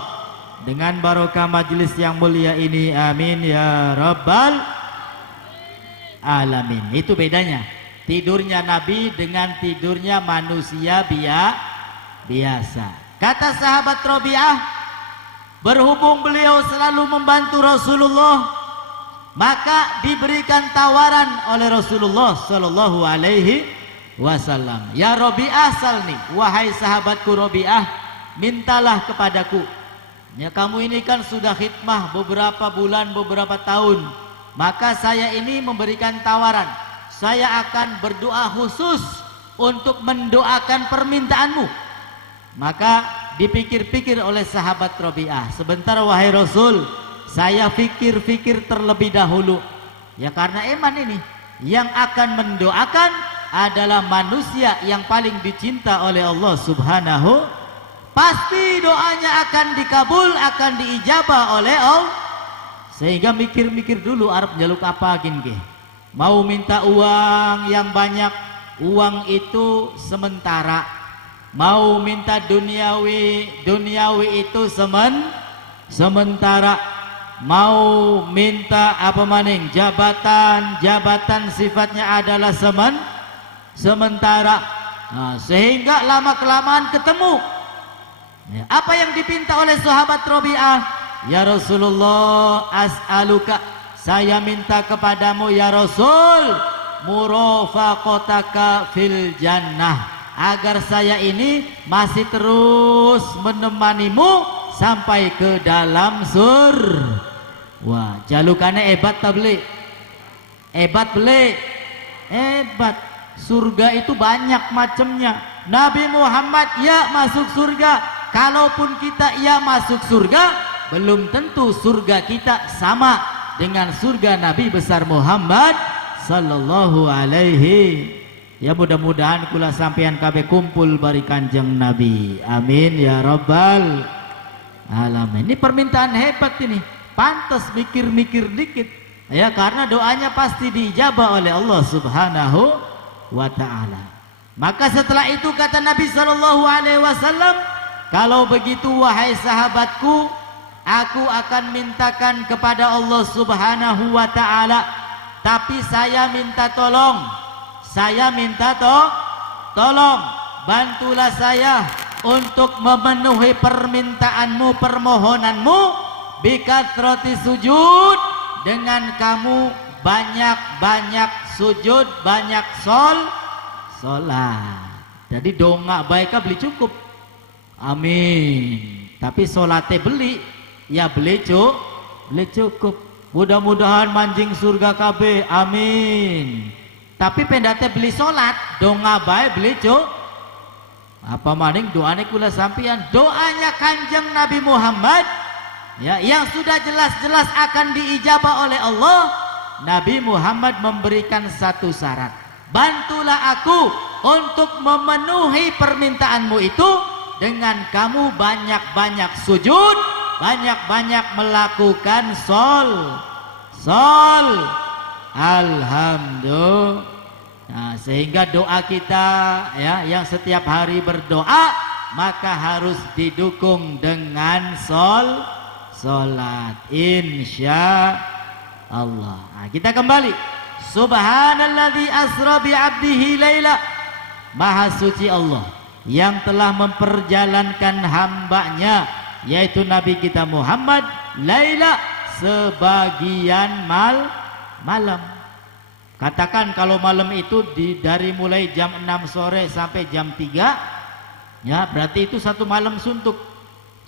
dengan barokah majelis yang mulia ini, amin ya rabbal alamin. Itu bedanya tidurnya Nabi dengan tidurnya manusia biasa. Kata sahabat Robiah, berhubung beliau selalu membantu Rasulullah, maka diberikan tawaran oleh Rasulullah sallallahu alaihi wasallam. Ya Robiah salni, wahai sahabatku Robiah, mintalah kepadaku. Ya kamu ini kan sudah khidmah beberapa bulan, beberapa tahun. Maka saya ini memberikan tawaran. Saya akan berdoa khusus untuk mendoakan permintaanmu. Maka dipikir-pikir oleh sahabat Robiah, sebentar wahai Rasul, saya pikir-pikir terlebih dahulu. Ya karena iman ini yang akan mendoakan adalah manusia yang paling dicinta oleh Allah Subhanahu. Pasti doanya akan dikabul, akan diijabah oleh Allah. Sehingga mikir-mikir dulu arep njaluk apa gini. Mau minta uang yang banyak, uang itu sementara. Mau minta duniawi itu sementara. Mau minta apa maning, jabatan sifatnya adalah sementara. Nah, sehingga lama kelamaan ketemu. Ya, apa yang dipinta oleh sahabat Robiah? Ya Rasulullah, as'aluka, saya minta kepadamu ya Rasul, murafaqataka fil jannah, agar saya ini masih terus menemanimu sampai ke dalam surga. Wah, jalukannya hebat tabli. Hebat beli, hebat. Surga itu banyak macamnya. Nabi Muhammad ya masuk surga. Kalaupun kita ya masuk surga, belum tentu surga kita sama dengan surga Nabi besar Muhammad sallallahu alaihi. Ya mudah-mudahan kula sampean kabeh kumpul bari Kanjeng Nabi. Amin ya rabbal alamin. Ini permintaan hebat ini. Pantas mikir-mikir dikit. Ya karena doanya pasti diijabah oleh Allah Subhanahu wa ta'ala. Maka setelah itu kata Nabi sallallahu alaihi wasallam, kalau begitu wahai sahabatku, aku akan mintakan kepada Allah Subhanahu wa ta'ala, tapi saya minta tolong. Saya minta tolong bantulah saya untuk memenuhi permintaanmu, permohonanmu, bikatroti sujud, dengan kamu banyak-banyak sujud, banyak sholat. Jadi dongak baiknya beli cukup. Amin. Tapi sholatnya beli, ya beli cukup. Mudah-mudahan manjing surga KB. Amin. Tapi pendate beli sholat, dongak baik beli cukup. Apa maning doanya kula sampian, doanya Kanjeng Nabi Muhammad ya yang sudah jelas-jelas akan diijabah oleh Allah. Nabi Muhammad memberikan satu syarat, bantulah aku untuk memenuhi permintaanmu itu dengan kamu banyak-banyak sujud, banyak-banyak melakukan alhamdulillah. Nah, sehingga doa kita ya yang setiap hari berdoa maka harus didukung dengan salat insya Allah. Nah, kita kembali. Subhanalladzi asra bi 'abdihi laila. Maha suci Allah yang telah memperjalankan hambanya yaitu Nabi kita Muhammad laila sebagian malam. Katakan kalau malam itu dari mulai jam 6 sore sampai jam 3 ya berarti itu satu malam suntuk.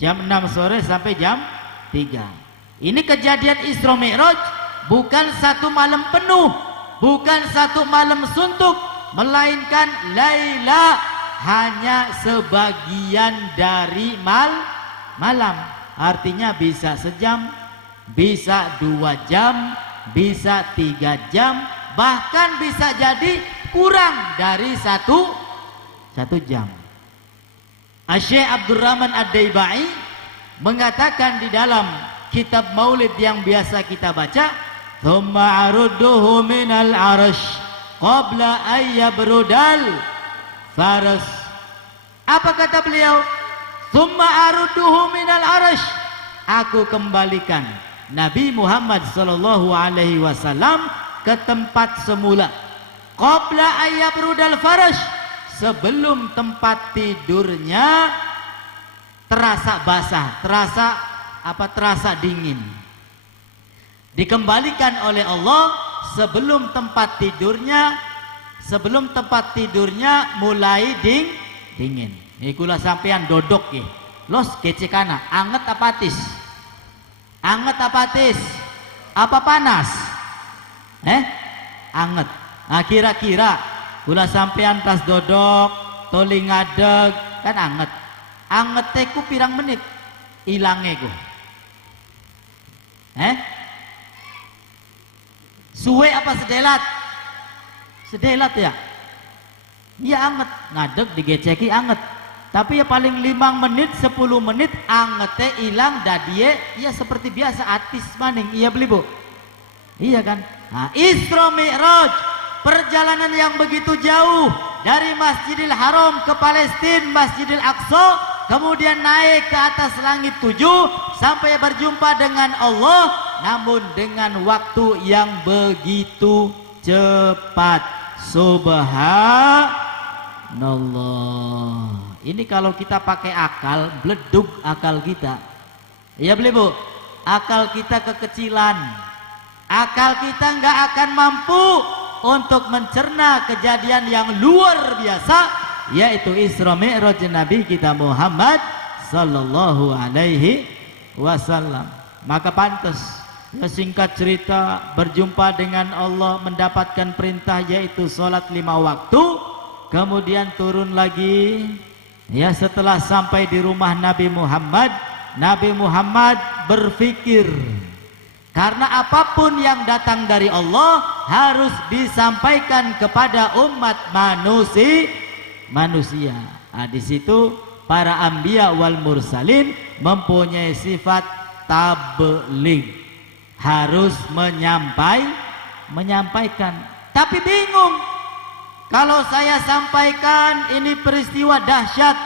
Jam 6 sore sampai jam 3. Ini kejadian Isra Mi'raj bukan satu malam penuh, bukan satu malam suntuk, melainkan laila hanya sebagian dari malam. Artinya bisa sejam, bisa 2 jam, bisa 3 jam, bahkan bisa jadi kurang dari satu jam. Syekh Abdurrahman Ad-Daibai mengatakan di dalam kitab Maulid yang biasa kita baca, thumma arudduhu minal arsh qabla ayyabrudal faras. Apa kata beliau? Thumma arudduhu minal arsh, aku kembalikan Nabi Muhammad sallallahu alaihi wasallam ke tempat semula. Qabla ayyabrudal faras, sebelum tempat tidurnya terasa basah, terasa dingin. Dikembalikan oleh Allah sebelum tempat tidurnya mulai dingin. Ini kula sampean dodok ya. Los kecekana, anget apa tis? Anget apa tis? Apa panas? Anget. Nah kira-kira kula sampean tas dodok, toli ngadeg, kan anget. Angete ku pirang menit? Ilange ku. Suwe apa sedelat? Sedelat ya? Iya anget, ngadeg digeceki anget. Tapi ya paling 5 menit, 10 menit angete ilang dadie ya seperti biasa atis maning. Iya beli bu? Iya kan? Nah, Isra Mi'raj, perjalanan yang begitu jauh dari Masjidil Haram ke Palestina, Masjidil Aqsa, kemudian naik ke atas langit 7 sampai berjumpa dengan Allah, namun dengan waktu yang begitu cepat. Subhanallah. Ini kalau kita pakai akal, bledug akal kita. Iya beli bu? Akal kita kekecilan. Akal kita nggak akan mampu untuk mencerna kejadian yang luar biasa, yaitu Isra Mi'raj Nabi kita Muhammad sallallahu alaihi wasallam. Maka pantas Singkat cerita, berjumpa dengan Allah, mendapatkan perintah yaitu sholat 5 waktu. Kemudian turun lagi. Ya, setelah sampai di rumah Nabi Muhammad berpikir, karena apapun yang datang dari Allah harus disampaikan kepada umat manusia. Nah, di situ para anbiya wal mursalin mempunyai sifat tabligh, harus menyampaikan. Tapi bingung, kalau saya sampaikan ini peristiwa dahsyat,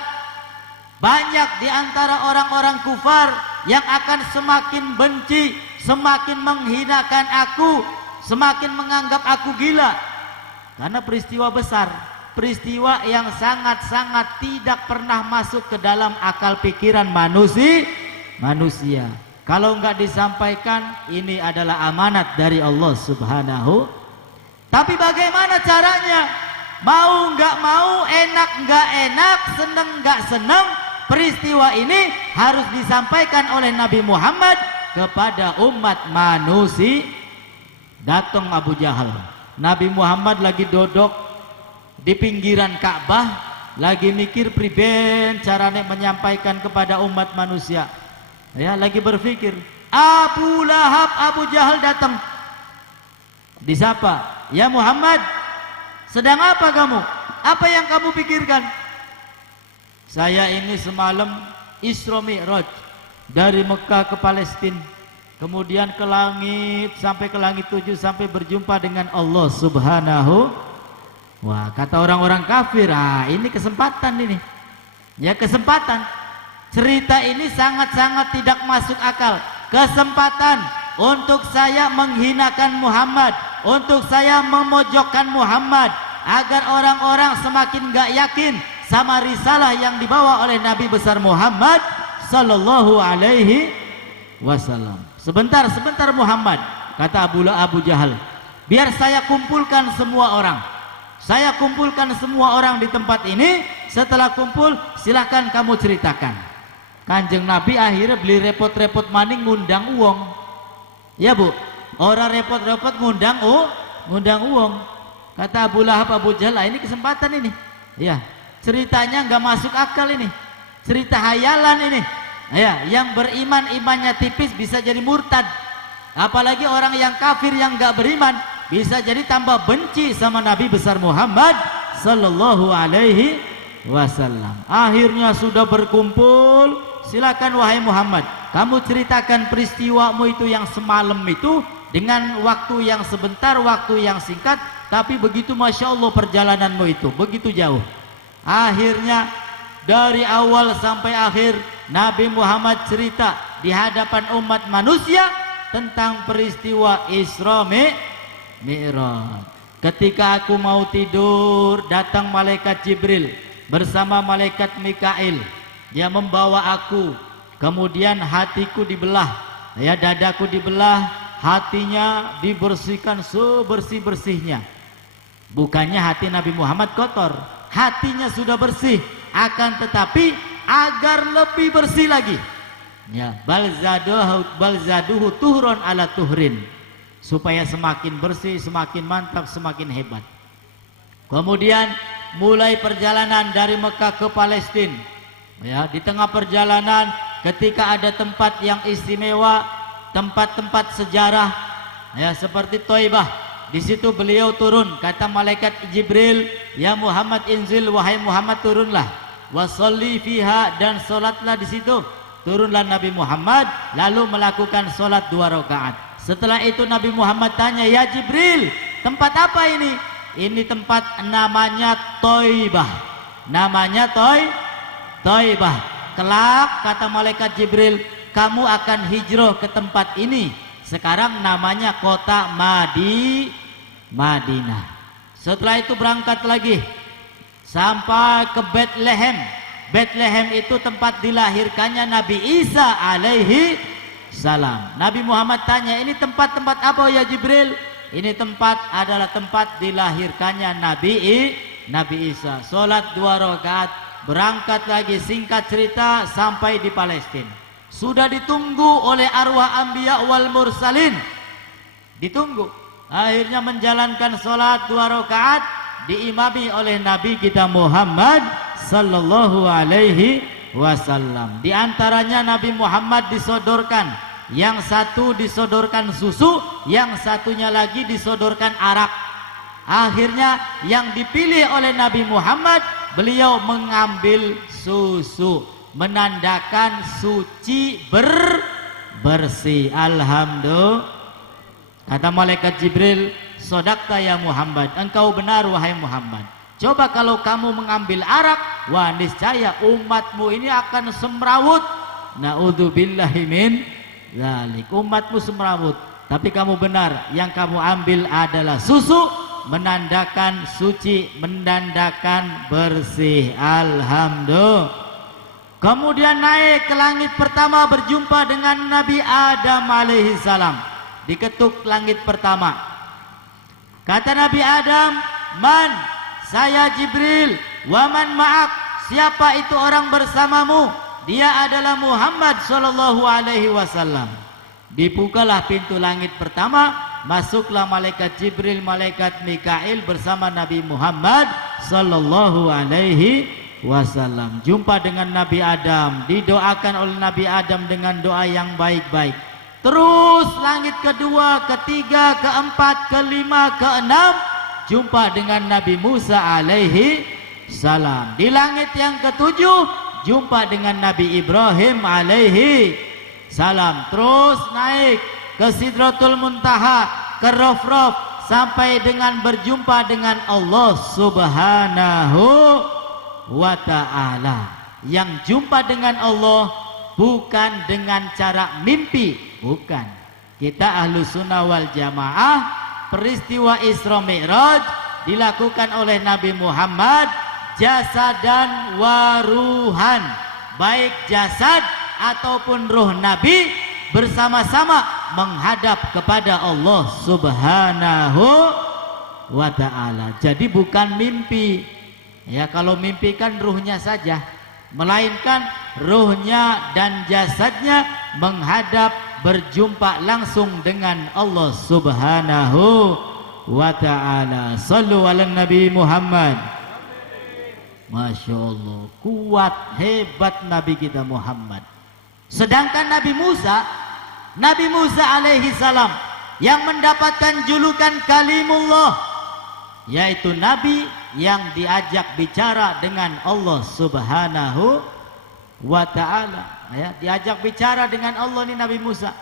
banyak di antara orang-orang kufar yang akan semakin benci, semakin menghinakan aku, semakin menganggap aku gila. Karena peristiwa besar, peristiwa yang sangat-sangat tidak pernah masuk ke dalam akal pikiran manusia. Kalau enggak disampaikan, ini adalah amanat dari Allah Subhanahu. Tapi bagaimana caranya? Mau enggak mau, enak enggak enak, seneng enggak seneng, peristiwa ini harus disampaikan oleh Nabi Muhammad kepada umat manusia. Datang Abu Jahal. Nabi Muhammad lagi duduk di pinggiran Ka'bah, lagi mikir priben caranya menyampaikan kepada umat manusia. Ya, lagi berpikir. Abu Lahab, Abu Jahal datang. Disapa, "Ya Muhammad, sedang apa kamu? Apa yang kamu pikirkan?" "Saya ini semalam Isra Mi'raj dari Mekah ke Palestina, kemudian ke langit sampai ke langit 7 sampai berjumpa dengan Allah Subhanahu." Wah, kata orang-orang kafir, ini kesempatan ini. Ya, kesempatan. Cerita ini sangat-sangat tidak masuk akal. Kesempatan untuk saya menghinakan Muhammad, untuk saya memojokkan Muhammad, agar orang-orang semakin gak yakin sama risalah yang dibawa oleh Nabi besar Muhammad sallallahu alaihi wasallam. Sebentar Muhammad, kata Abu Jahal, biar saya kumpulkan semua orang. Saya kumpulkan semua orang di tempat ini. Setelah kumpul, silahkan kamu ceritakan. Kanjeng Nabi akhirnya beli repot-repot maning ngundang uang. Ya Bu, orang repot-repot ngundang uang. Kata Abu Lahab, Abu Jahal, ini kesempatan ini. Ya, ceritanya nggak masuk akal ini. Cerita hayalan ini. Ya, yang beriman imannya tipis bisa jadi murtad. Apalagi orang yang kafir yang nggak beriman bisa jadi tambah benci sama Nabi besar Muhammad sallallahu alaihi wasallam. Akhirnya sudah berkumpul. Silakan wahai Muhammad, kamu ceritakan peristiwamu itu yang semalam itu dengan waktu yang sebentar, waktu yang singkat, tapi begitu Masya Allah perjalananmu itu begitu jauh. Akhirnya dari awal sampai akhir Nabi Muhammad cerita di hadapan umat manusia tentang peristiwa Isra Mi'raj. Ketika aku mau tidur, datang malaikat Jibril bersama malaikat Mikail. Dia membawa aku, kemudian hatiku dibelah, ya, dadaku dibelah, hatinya dibersihkan sebersih-bersihnya. Bukannya hati Nabi Muhammad kotor, hatinya sudah bersih, akan tetapi agar lebih bersih lagi, ya, bal zaduhu tuhron ala tuhrin, supaya semakin bersih, semakin mantap, semakin hebat. Kemudian mulai perjalanan dari Mekah ke Palestina. Ya, di tengah perjalanan ketika ada tempat yang istimewa, tempat-tempat sejarah, ya, seperti Thaibah, di situ beliau turun. Kata malaikat Jibril, "Ya Muhammad inzil, wahai Muhammad turunlah, wasolli fiha, dan solatlah di situ." Turunlah Nabi Muhammad lalu melakukan solat 2 rakaat. Setelah itu Nabi Muhammad tanya, "Ya Jibril, tempat apa ini?" "Ini tempat namanya Thaibah." Namanya Thaibah. Kelak, kata malaikat Jibril, kamu akan hijrah ke tempat ini. Sekarang namanya kota Madinah. Setelah itu berangkat lagi sampai ke Bethlehem. Bethlehem itu tempat dilahirkannya Nabi Isa alaihi salam. Nabi Muhammad tanya, "Ini tempat-tempat apa ya Jibril?" "Ini tempat adalah tempat dilahirkannya Nabi Isa." Salat 2 rakaat. Berangkat lagi, singkat cerita sampai di Palestina. Sudah ditunggu oleh arwah anbiya wal mursalin. Ditunggu. Akhirnya menjalankan sholat 2 rakaat diimami oleh Nabi kita Muhammad sallallahu alaihi wasallam. Di antaranya Nabi Muhammad disodorkan, yang satu disodorkan susu, yang satunya lagi disodorkan arak. Akhirnya yang dipilih oleh Nabi Muhammad, beliau mengambil susu, menandakan suci bersih. Alhamdulillah. Kata malaikat Jibril, sodakta ya Muhammad, engkau benar wahai Muhammad. Coba kalau kamu mengambil arak, wah niscaya umatmu ini akan semrawut. Na'udzubillahi min dzalik. Umatmu semrawut. Tapi kamu benar, yang kamu ambil adalah susu, menandakan suci, menandakan bersih. Alhamdulillah. Kemudian naik ke langit pertama, berjumpa dengan Nabi Adam alaihi salam. Diketuk langit pertama. Kata Nabi Adam, "Man?" "Saya Jibril." "Wa man ma'ak?" "Siapa itu orang bersamamu?" "Dia adalah Muhammad sallallahu alaihi wasallam." Dibukalah pintu langit pertama, masuklah malaikat Jibril, malaikat Mikail bersama Nabi Muhammad sallallahu alaihi wasallam. Jumpa dengan Nabi Adam, didoakan oleh Nabi Adam dengan doa yang baik-baik. Terus langit kedua, ketiga, keempat, kelima, keenam, jumpa dengan Nabi Musa alaihi salam. Di langit yang ketujuh, jumpa dengan Nabi Ibrahim alaihi salam. Terus naik ke Sidratul Muntaha, ke Rof-Rof, sampai dengan berjumpa dengan Allah subhanahu wa ta'ala. Yang jumpa dengan Allah bukan dengan cara mimpi, bukan. Kita ahlu sunnah wal jamaah, peristiwa Isra Mi'raj dilakukan oleh Nabi Muhammad jasadan waruhan, baik jasad ataupun ruh Nabi bersama-sama menghadap kepada Allah subhanahu wa ta'ala. Jadi bukan mimpi ya, kalau mimpi kan ruhnya saja, melainkan ruhnya dan jasadnya menghadap, berjumpa langsung dengan Allah subhanahu wa ta'ala. Sallu ala Nabi Muhammad. Masya Allah, kuat, hebat Nabi kita Muhammad. Sedangkan Nabi Musa alaihi salam yang mendapatkan julukan Kalimullah, yaitu Nabi yang diajak bicara dengan Allah subhanahu wa ta'ala ya, diajak bicara dengan Allah nih Nabi Musa.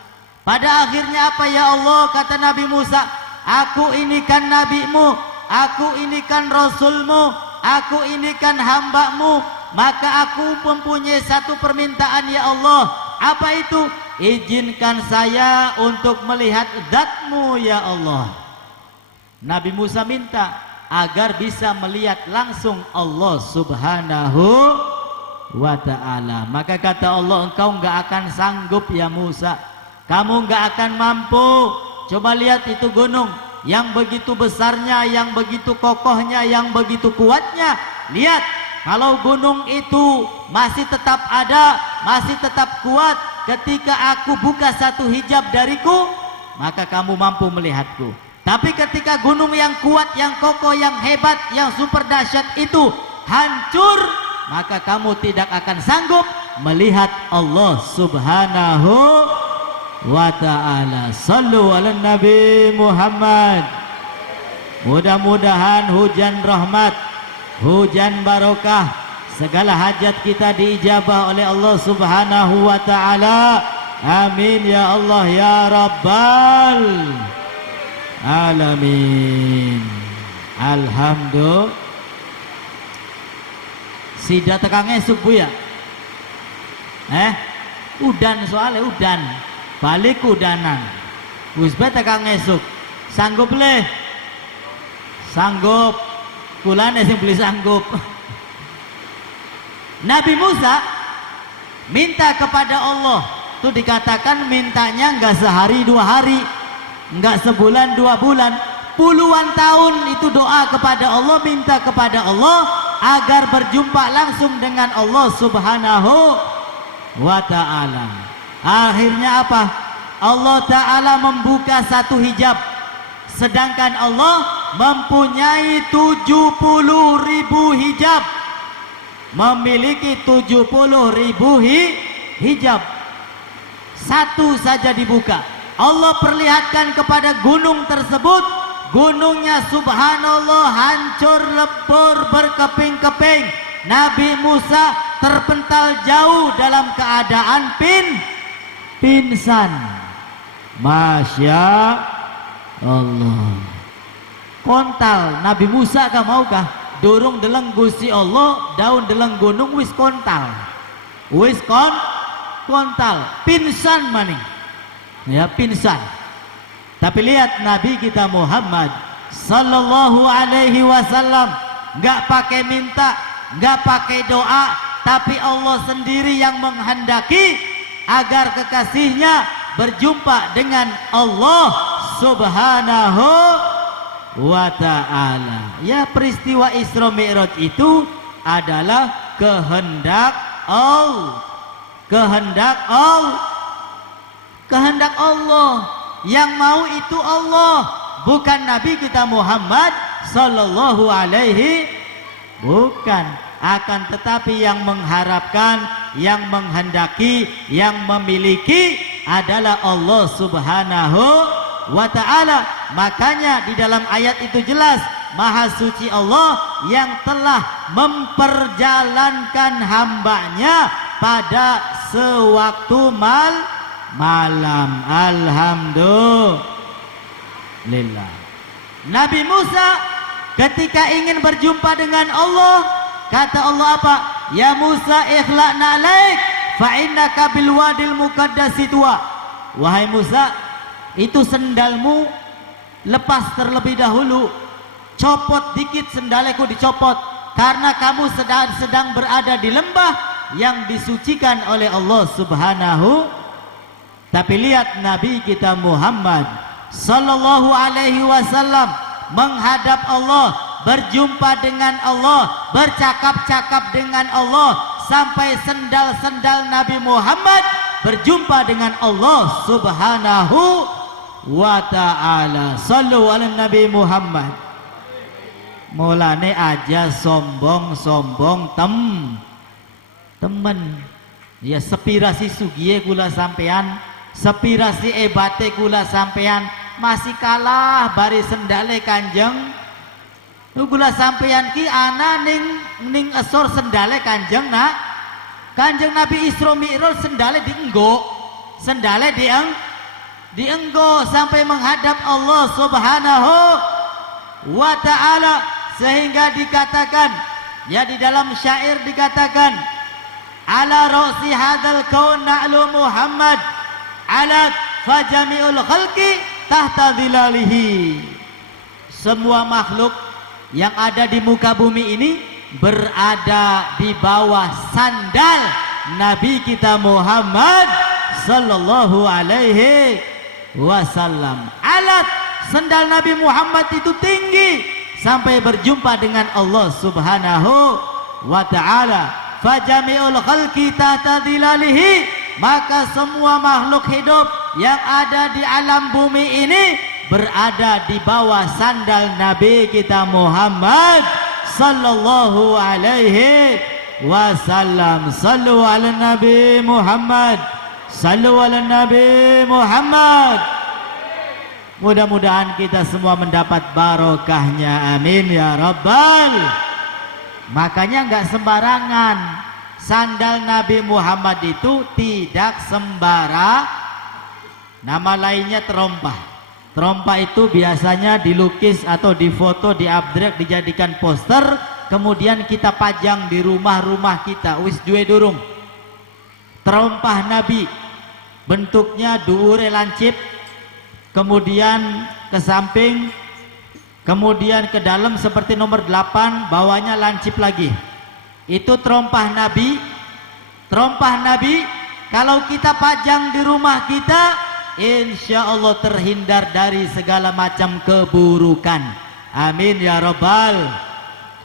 Pada akhirnya apa ya Allah, kata Nabi Musa, aku ini kan nabimu, aku ini kan rasulmu, aku ini kan hambamu, maka aku mempunyai satu permintaan ya Allah. Apa itu? Izinkan saya untuk melihat zatmu ya Allah. Nabi Musa minta agar bisa melihat langsung Allah subhanahu wa ta'ala. Maka kata Allah, engkau enggak akan sanggup ya Musa, kamu enggak akan mampu. Coba lihat itu gunung yang begitu besarnya, yang begitu kokohnya, yang begitu kuatnya. Lihat, kalau gunung itu masih tetap ada, masih tetap kuat, ketika aku buka satu hijab dariku, maka kamu mampu melihatku. Tapi ketika gunung yang kuat, yang kokoh, yang hebat, yang super dahsyat itu hancur, maka kamu tidak akan sanggup melihat Allah subhanahu wa ta'ala. Sallu ala Nabi Muhammad. Mudah-mudahan hujan rahmat, hujan barokah, segala hajat kita diijabah oleh Allah subhanahu wa ta'ala. Amin ya Allah ya Rabbal alamin. Alhamdulillah. Sida tekang esuk bu ya. Udan soalnya udan. Balik udanan. Wis tekang esuk. Sanggup leh. Sanggup. Kulane sing beli sanggup. Nabi Musa minta kepada Allah. Itu dikatakan mintanya enggak sehari 2 hari, enggak sebulan 2 bulan, puluhan tahun itu doa kepada Allah, minta kepada Allah agar berjumpa langsung dengan Allah subhanahu wa ta'ala. Akhirnya apa? Allah Ta'ala membuka satu hijab, sedangkan Allah mempunyai 70.000 hijab, memiliki 70.000 hijab. Satu saja dibuka, Allah perlihatkan kepada gunung tersebut, gunungnya subhanallah hancur lebur berkeping-keping. Nabi Musa terpental jauh dalam keadaan pingsan. Masya Allah. Kontal Nabi Musa kah maukah? Durung deleng Gusti Allah, daun deleng gunung wis kontal. Wis kontal, pingsan maning. Ya pingsan. Tapi lihat Nabi kita Muhammad sallallahu alaihi wasallam, enggak pakai minta, enggak pakai doa, tapi Allah sendiri yang menghendaki agar kekasihnya berjumpa dengan Allah Subhanahu wa ta'ala. Ya, peristiwa Isra Mi'raj itu adalah kehendak Allah. Kehendak Allah. Yang mau itu Allah, bukan Nabi kita Muhammad sallallahu alaihi, bukan. Akan tetapi yang mengharapkan, yang menghendaki, yang memiliki adalah Allah Subhanahu wa ta'ala. Makanya di dalam ayat itu jelas, Maha Suci Allah yang telah memperjalankan hambanya pada sewaktu malam. Alhamdulillah. Nabi Musa ketika ingin berjumpa dengan Allah, kata Allah apa? Ya Musa ikhla'na alaik fa innaka bil wadil muqaddasi tuwa. Wahai Musa, itu sendalmu lepas terlebih dahulu, copot dikit sendaleku dicopot, karena kamu sedang berada di lembah yang disucikan oleh Allah Subhanahu. Tapi lihat Nabi kita Muhammad sallallahu alaihi wasallam menghadap Allah, berjumpa dengan Allah, bercakap-cakap dengan Allah, sampai sendal-sendal Nabi Muhammad berjumpa dengan Allah Subhanahu wa ta'ala. Sallu ala Nabi Muhammad. Mulane aja sombong-sombong temen. Ya sepirasi sugiye kula sampean, sepirasi ebate kula sampean, masih kalah bari sendale Kanjeng. Kula sampean ki ana ning esor sendale Kanjeng Kanjeng Nabi Isra Mi'raj sendale dienggo, sendale dienggo sampai menghadap Allah Subhanahu wa ta'ala, sehingga dikatakan, ya di dalam syair dikatakan, ala ra'si hadzal kaun na'lu Muhammad alat fajami'ul khalqi tahta dhilalihi. Semua makhluk yang ada di muka bumi ini berada di bawah sandal Nabi kita Muhammad sallallahu alaihi wasallam. Alat sandal Nabi Muhammad itu tinggi sampai berjumpa dengan Allah Subhanahu wa ta'ala. Fajami'ul khalqi tahta dhilalihi, maka semua makhluk hidup yang ada di alam bumi ini berada di bawah sandal Nabi kita Muhammad sallallahu alaihi wasallam. Sallu ala Nabi Muhammad, sallu ala Nabi Muhammad. Mudah-mudahan kita semua mendapat barokahnya, amin ya rabbal. Makanya enggak sembarangan, sandal Nabi Muhammad itu tidak sembarang. Nama lainnya terompah. Terompah itu biasanya dilukis atau difoto, diabdrek, dijadikan poster, kemudian kita pajang di rumah-rumah kita. Wis duwe durung. Terompah Nabi bentuknya dhuwure lancip, kemudian ke samping, kemudian ke dalam seperti nomor 8, bawahnya lancip lagi. Itu terompah Nabi. Terompah Nabi kalau kita pajang di rumah kita, insya Allah terhindar dari segala macam keburukan, amin ya rabbal.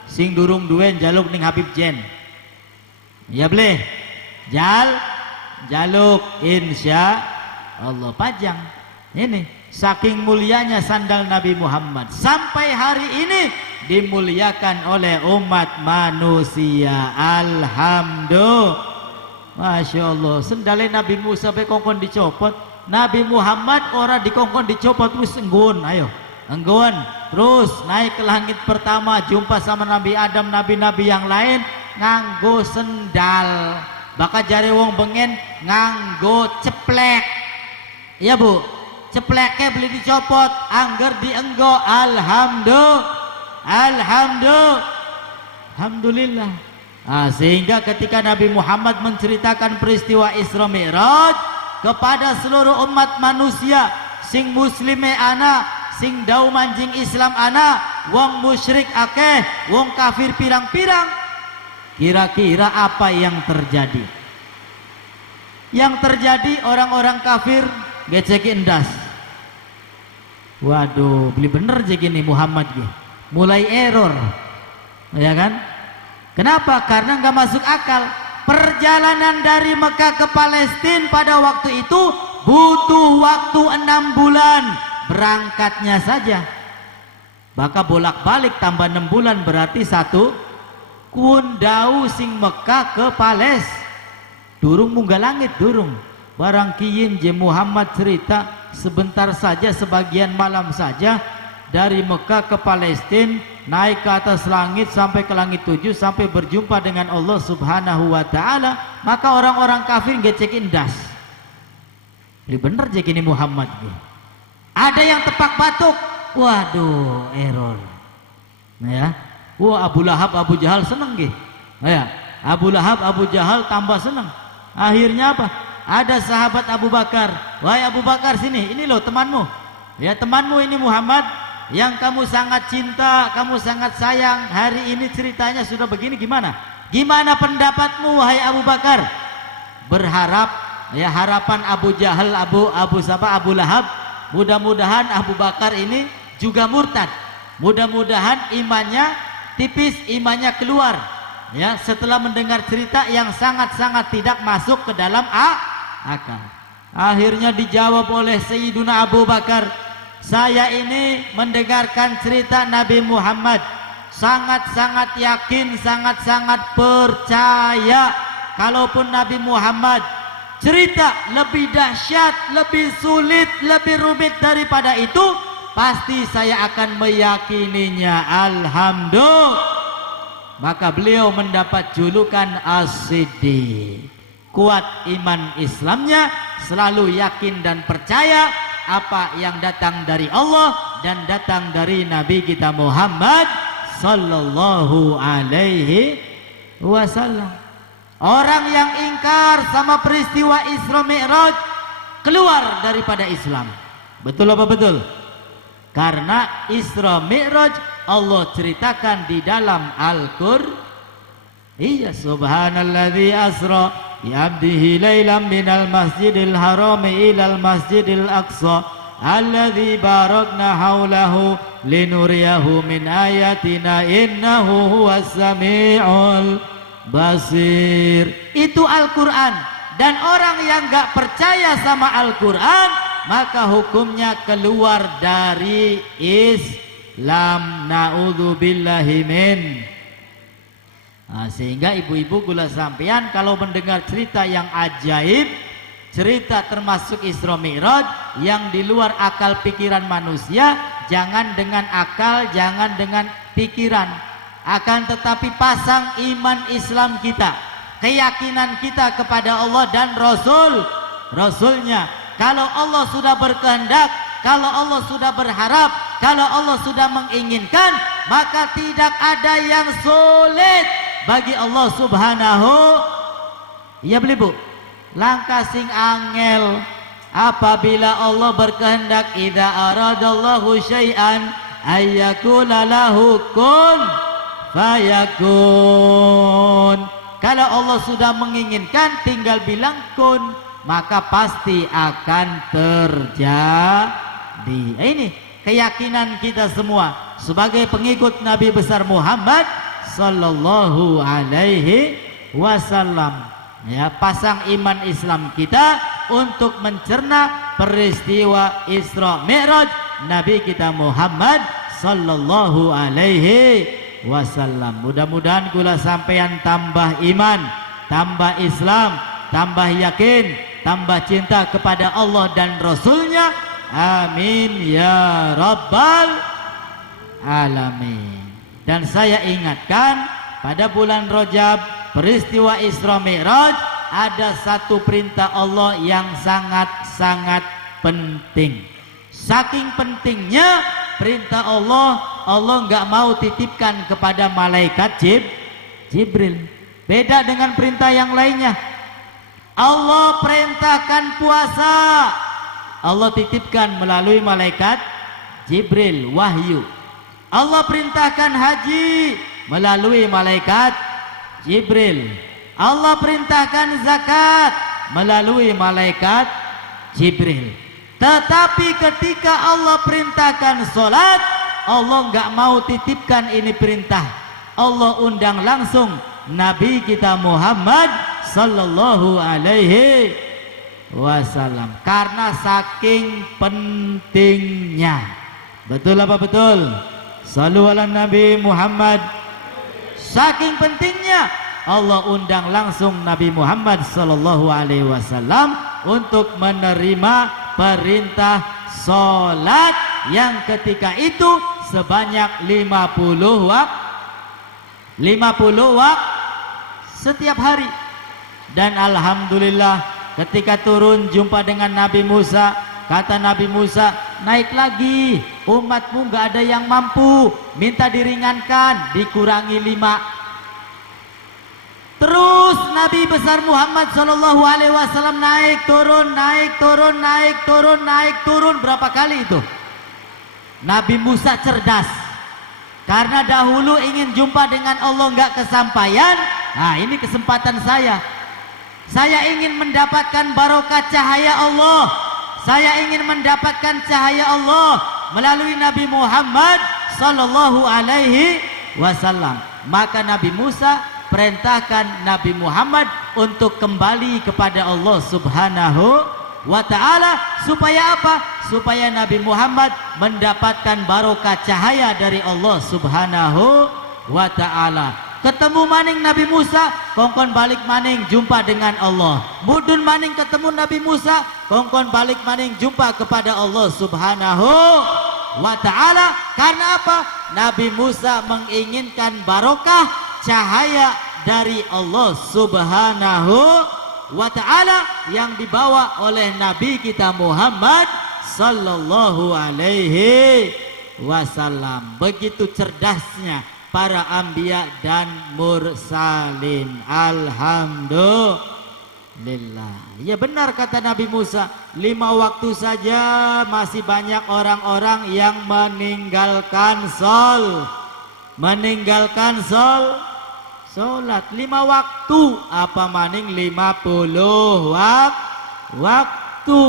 Sing durung duwe njaluk ning Habib Jen, ya boleh jal jaluk insya Allah. Pajang. Ini saking mulianya sandal Nabi Muhammad sampai hari ini dimuliakan oleh umat manusia. Alhamdulillah. Masya Allah, sendalnya Nabi Musa sampai kongkon dicopot, Nabi Muhammad orang dikongkon dicopot wis enggun, ayo enggun, terus naik ke langit pertama, jumpa sama Nabi Adam, nabi-nabi yang lain nganggo sendal, bakal jari wong bengen nganggo ceplek, iya bu, cepleknya beli dicopot, angger dienggo, alhamdulillah. Sehingga ketika Nabi Muhammad menceritakan peristiwa Isra Mi'raj kepada seluruh umat manusia, sing muslime ana, sing dau manjing Islam ana, wong musyrik akeh, wong kafir pirang-pirang, kira-kira apa yang terjadi? Yang terjadi orang-orang kafir ngeceki endas. Waduh, beli bener jek ini Muhammad ge. Mulai error. Ya kan? Kenapa? Karena nggak masuk akal. Perjalanan dari Mekah ke Palestina pada waktu itu butuh waktu 6 bulan berangkatnya saja. Maka bolak-balik tambah 6 bulan berarti 1 kundau sing Mekah ke Palestina. Durung munggah langit durung. Barang kiyin je Muhammad cerita sebentar saja, sebagian malam saja dari Mekah ke Palestina, naik ke atas langit sampai ke langit 7 sampai berjumpa dengan Allah Subhanahu wa taala. Maka orang-orang kafir ngecekin das. Ini bener je kini Muhammad. Ada yang tepak batuk. Waduh, error. Nah ya. Wah, Abu Lahab, Abu Jahal seneng nggih. Nah ya. Abu Lahab, Abu Jahal tambah seneng. Akhirnya apa? Ada sahabat Abu Bakar. Wahai Abu Bakar, sini, ini loh temanmu. Ya, temanmu ini Muhammad yang kamu sangat cinta, kamu sangat sayang. Hari ini ceritanya sudah begini, gimana? Gimana pendapatmu wahai Abu Bakar? Berharap, ya harapan Abu Jahal, Abu Lahab, mudah-mudahan Abu Bakar ini juga murtad. Mudah-mudahan imannya tipis, imannya keluar. Ya, setelah mendengar cerita yang sangat-sangat tidak masuk ke dalam akal. Akhirnya dijawab oleh Sayyiduna Abu Bakar, saya ini mendengarkan cerita Nabi Muhammad, sangat-sangat yakin, sangat-sangat percaya kalaupun Nabi Muhammad cerita lebih dahsyat, lebih sulit, lebih rumit daripada itu, pasti saya akan meyakininya. Alhamdulillah. Maka beliau mendapat julukan As-Siddiq. Kuat iman Islamnya, selalu yakin dan percaya apa yang datang dari Allah dan datang dari Nabi kita Muhammad sallallahu alaihi wasallam. Orang yang ingkar sama peristiwa Isra Mi'raj keluar daripada Islam. Betul apa betul? Karena Isra Mi'raj Allah ceritakan di dalam Al-Qur'an. Iya, subhanalladzi asra bi 'abdihi lailan minal masjidil haram ilal masjidil aqsa alladzi barakna haulahu linuriyahu min ayatina innahu huwas samiul basir. Itu Al-Qur'an. Dan orang yang gak percaya sama Al-Qur'an, maka hukumnya keluar dari Islam. Na'udzubillahi min. Sehingga ibu-ibu gula sampean kalau mendengar cerita yang ajaib, cerita termasuk Isra Mi'raj yang di luar akal pikiran manusia, jangan dengan akal, jangan dengan pikiran, akan tetapi pasang iman Islam kita, keyakinan kita kepada Allah dan Rasulnya. Kalau Allah sudah berkehendak, kalau Allah sudah berharap, kalau Allah sudah menginginkan, maka tidak ada yang sulit bagi Allah Subhanahu. Iya beli bu, langkah sing angel apabila Allah berkehendak, idza aradallahu syai'an ayyakula lahu kun fayakun. Kalau Allah sudah menginginkan, tinggal bilang kun, maka pasti akan terjadi. Ini keyakinan kita semua sebagai pengikut Nabi besar Muhammad sallallahu alaihi wasallam. ya, pasang iman Islam kita untuk mencerna peristiwa Isra Mi'raj Nabi kita Muhammad sallallahu alaihi wasallam. Mudah-mudahan kula sampeyan tambah iman, tambah Islam, tambah yakin, tambah cinta kepada Allah dan Rasulnya. Amin ya rabbal alamin. Dan saya ingatkan, pada bulan Rajab peristiwa Isra Mi'raj ada satu perintah Allah yang sangat-sangat penting. Saking pentingnya perintah Allah, Allah nggak mau titipkan kepada malaikat Jibril. Beda dengan perintah yang lainnya. Allah perintahkan puasa, Allah titipkan melalui malaikat Jibril, wahyu. Allah perintahkan haji melalui malaikat Jibril. Allah perintahkan zakat melalui malaikat Jibril. Tetapi ketika Allah perintahkan solat, Allah nggak mau titipkan ini perintah. Allah undang langsung Nabi kita Muhammad sallallahu alaihi wasallam. Karena saking pentingnya. Betul apa betul? Sallu ala Nabi Muhammad. Saking pentingnya Allah undang langsung Nabi Muhammad sallallahu alaihi wasallam untuk menerima perintah salat yang ketika itu sebanyak 50 waktu setiap hari. Dan alhamdulillah ketika turun jumpa dengan Nabi Musa, kata Nabi Musa, naik lagi, umatmu nggak ada yang mampu, minta diringankan, dikurangi 5. Terus Nabi besar Muhammad sallallahu alaihi wasallam naik turun, naik turun, naik turun, naik turun, berapa kali itu? Nabi Musa cerdas, karena dahulu ingin jumpa dengan Allah nggak kesampaian. Nah, ini kesempatan saya. Saya ingin mendapatkan barokah cahaya Allah. Saya ingin mendapatkan cahaya Allah melalui Nabi Muhammad sallallahu alaihi wasallam. Maka Nabi Musa perintahkan Nabi Muhammad untuk kembali kepada Allah Subhanahu wa ta'ala. Supaya apa? Supaya Nabi Muhammad mendapatkan barokah cahaya dari Allah Subhanahu wa ta'ala. Ketemu maning Nabi Musa, kongkon balik maning jumpa dengan Allah. Mudun maning ketemu Nabi Musa, kongkon balik maning jumpa kepada Allah Subhanahu wa ta'ala. Karena apa? Nabi Musa menginginkan barokah cahaya dari Allah Subhanahu wa ta'ala yang dibawa oleh Nabi kita Muhammad sallallahu alaihi wasallam. Begitu cerdasnya para anbiya dan mursalin. Alhamdulillah. Ya benar kata Nabi Musa, 5 waktu saja masih banyak orang-orang yang meninggalkan sholat 5 waktu, apa maning 50 waktu.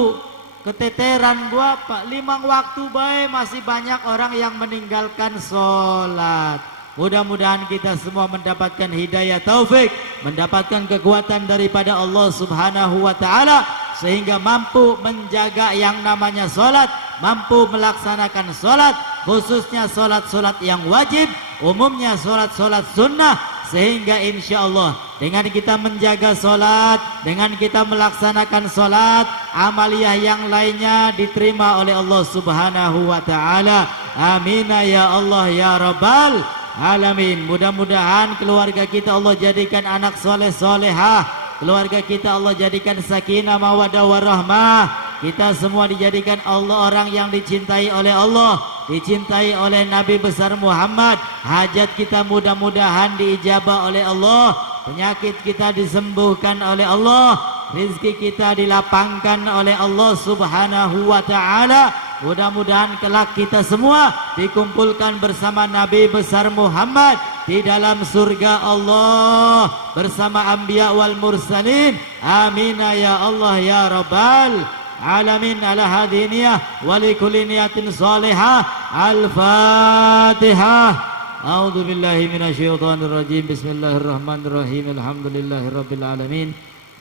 Keteteran gua Pak, 5 waktu baik masih banyak orang yang meninggalkan sholat. Mudah-mudahan kita semua mendapatkan hidayah taufik, mendapatkan kekuatan daripada Allah Subhanahu wa ta'ala, sehingga mampu menjaga yang namanya sholat, mampu melaksanakan sholat, khususnya sholat-sholat yang wajib, umumnya sholat-sholat sunnah. Sehingga insya Allah dengan kita menjaga sholat, dengan kita melaksanakan sholat, amaliyah yang lainnya diterima oleh Allah Subhanahu wa ta'ala. Amin ya Allah ya Rabbal alamin. Mudah-mudahan keluarga kita Allah jadikan anak soleh solehah, keluarga kita Allah jadikan sakinah mawaddah warahmah. Kita semua dijadikan Allah orang yang dicintai oleh Allah, dicintai oleh Nabi besar Muhammad. Hajat kita mudah-mudahan diijabah oleh Allah, penyakit kita disembuhkan oleh Allah, rezeki kita dilapangkan oleh Allah Subhanahu wa ta'ala. Mudah-mudahan kelak kita semua dikumpulkan bersama Nabi besar Muhammad di dalam surga Allah bersama anbiya wal mursalin. Amin ya Allah ya Rabbal alamin. Ala hadiniyah wa likulli niyatin salihah. Al-Fatihah. A'udzu billahi minasyaitonir rajim. Bismillahirrahmanirrahim. Alhamdulillahirabbil alamin.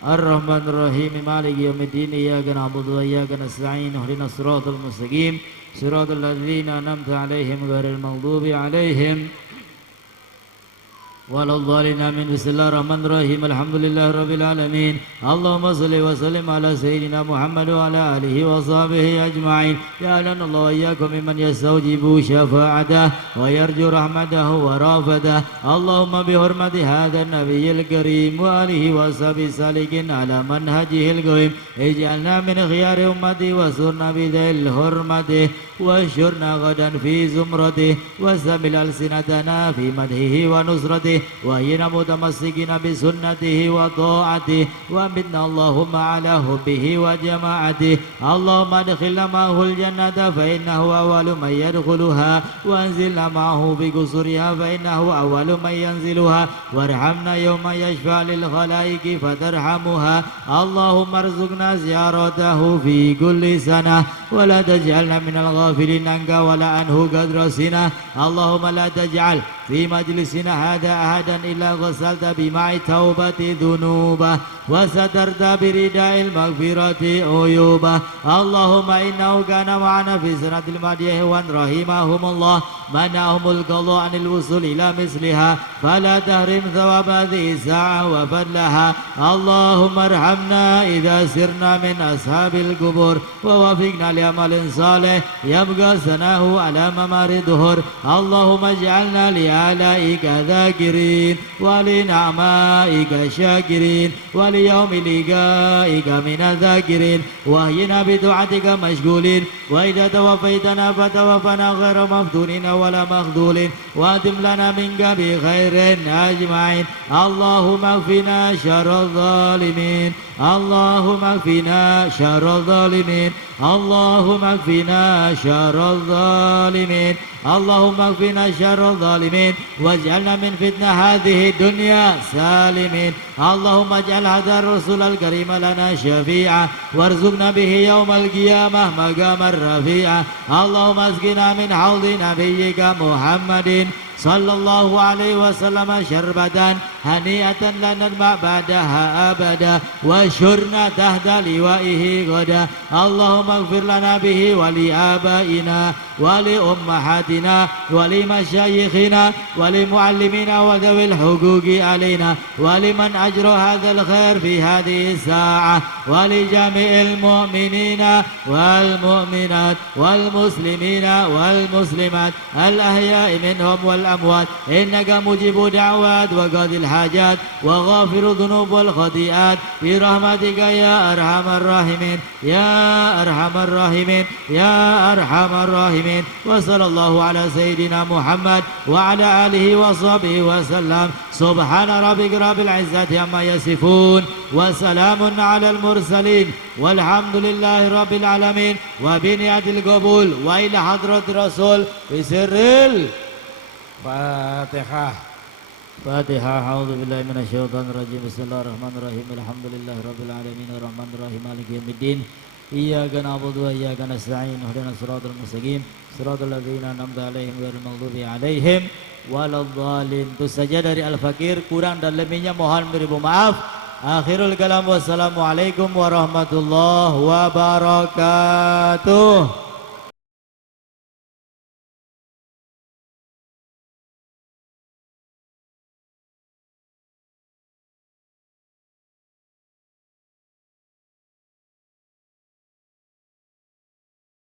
الرحمن الرحيم مالك يوم الدين إياك نعبد وإياك نستعين اهدنا الصراط المستقيم صراط الذين أنعمت عليهم غير المغضوب عليهم ولا الضالين آمين بسم الله الرحمن الرحيم الحمد لله رب العالمين اللهم صل وسلم على سيدنا محمد وعلى آله وصحبه أجمعين جعلنا الله وإياكم ممن يستوجب شفاعته ويرجو رحمته ورافته اللهم بحرمة هذا النبي الكريم وآله وصحبه السالكين على منهجه القويم اجعلنا من خيار أمتي وسرنا بذي الحرمة واشرنا غدا في زمرته وسمل ألسنتنا في مدحه ونصرته وإنا متمسكين بسنته وطاعته وأمتنا اللهم على حبه وجماعته اللهم ادخلنا معه الجنة فإنه أول من يدخلها وأنزلنا معه بقصرها فإنه أول من ينزلها وارحمنا يوم يشفع للخلائق فترحمها اللهم ارزقنا زيارته في كل سنة ولا تجعلنا من الغافلين عنك ولا عنه قدر سنة اللهم لا تجعل في مجلسنا هذا أحدا إلا غسلت بماء توبة ذنوبه وسترت برداء المغفرة عيوبه اللهم إنه كان معنا في سنة الماضية وأن رحمهم الله منعهم القضاء عن الوصول إلى مثلها فلا تحرم ثواب هذه الساعة وفضلها اللهم ارحمنا إذا سرنا من أصحاب القبور ووفقنا لعمل صالح يبقى سناه على ممار الدهر اللهم اجعلنا لآلائك ذاكرين ولنعمائك شاكرين وليوم لقائك من الذاكرين وأحينا بدعاتك مشغولين وإذا توفيتنا فتوفنا غير مفتونين ولا مخذولين وأتم لنا منك بخير أجمعين اللهم اكفنا شر الظالمين اللهم اكفنا شر الظالمين اللهم اكفنا شر الظالمين اللهم اكفنا شر الظالمين واجعلنا من فتنة هذه الدنيا سالمين اللهم اجعل هذا الرسول الكريم لنا شفيعا وارزقنا به يوم القيامة مقاما رفيعا اللهم اسقنا من حوض نبيك محمد صلى الله عليه وسلم شربة هنيئة لا نظمأ بعدها أبدا واشرنا تحت لوائه غدا اللهم اغفر لنا به ولآبائنا ولأمهاتنا ولمشايخنا ولمعلمينا وذوي الحقوق علينا ولمن أجرى هذا الخير في هذه الساعة ولجميع المؤمنين والمؤمنات والمسلمين والمسلمات الأحياء منهم والأموات إنك مجيب دعوات وقاضي الحاجات وغافر الذنوب والخطيئات برحمتك يا أرحم الراحمين يا أرحم الراحمين يا أرحم الراحمين وصلى الله على سيدنا محمد وعلى آله وصحبه وسلم سبحان ربك رب العزة عما يصفون وسلام على المرسلين والحمد لله رب العالمين وبنية القبول وإلى حضرة الرسول بسر الفاتحة فاتحة أعوذ بالله من الشيطان الرجيم بسم الله الرحمن الرحيم الحمد لله رب العالمين الرحمن الرحيم مالك يوم الدين إياك نعبد وإياك نستعين اهدنا الصراط المستقيم صراط الذين أنعمت عليهم غير المغضوب عليهم waladhdallin. Itu saja dari Al-Fakir, kurang dan lebihnya mohon beribu maaf. Akhirul kalam, wassalamualaikum warahmatullahi wabarakatuh.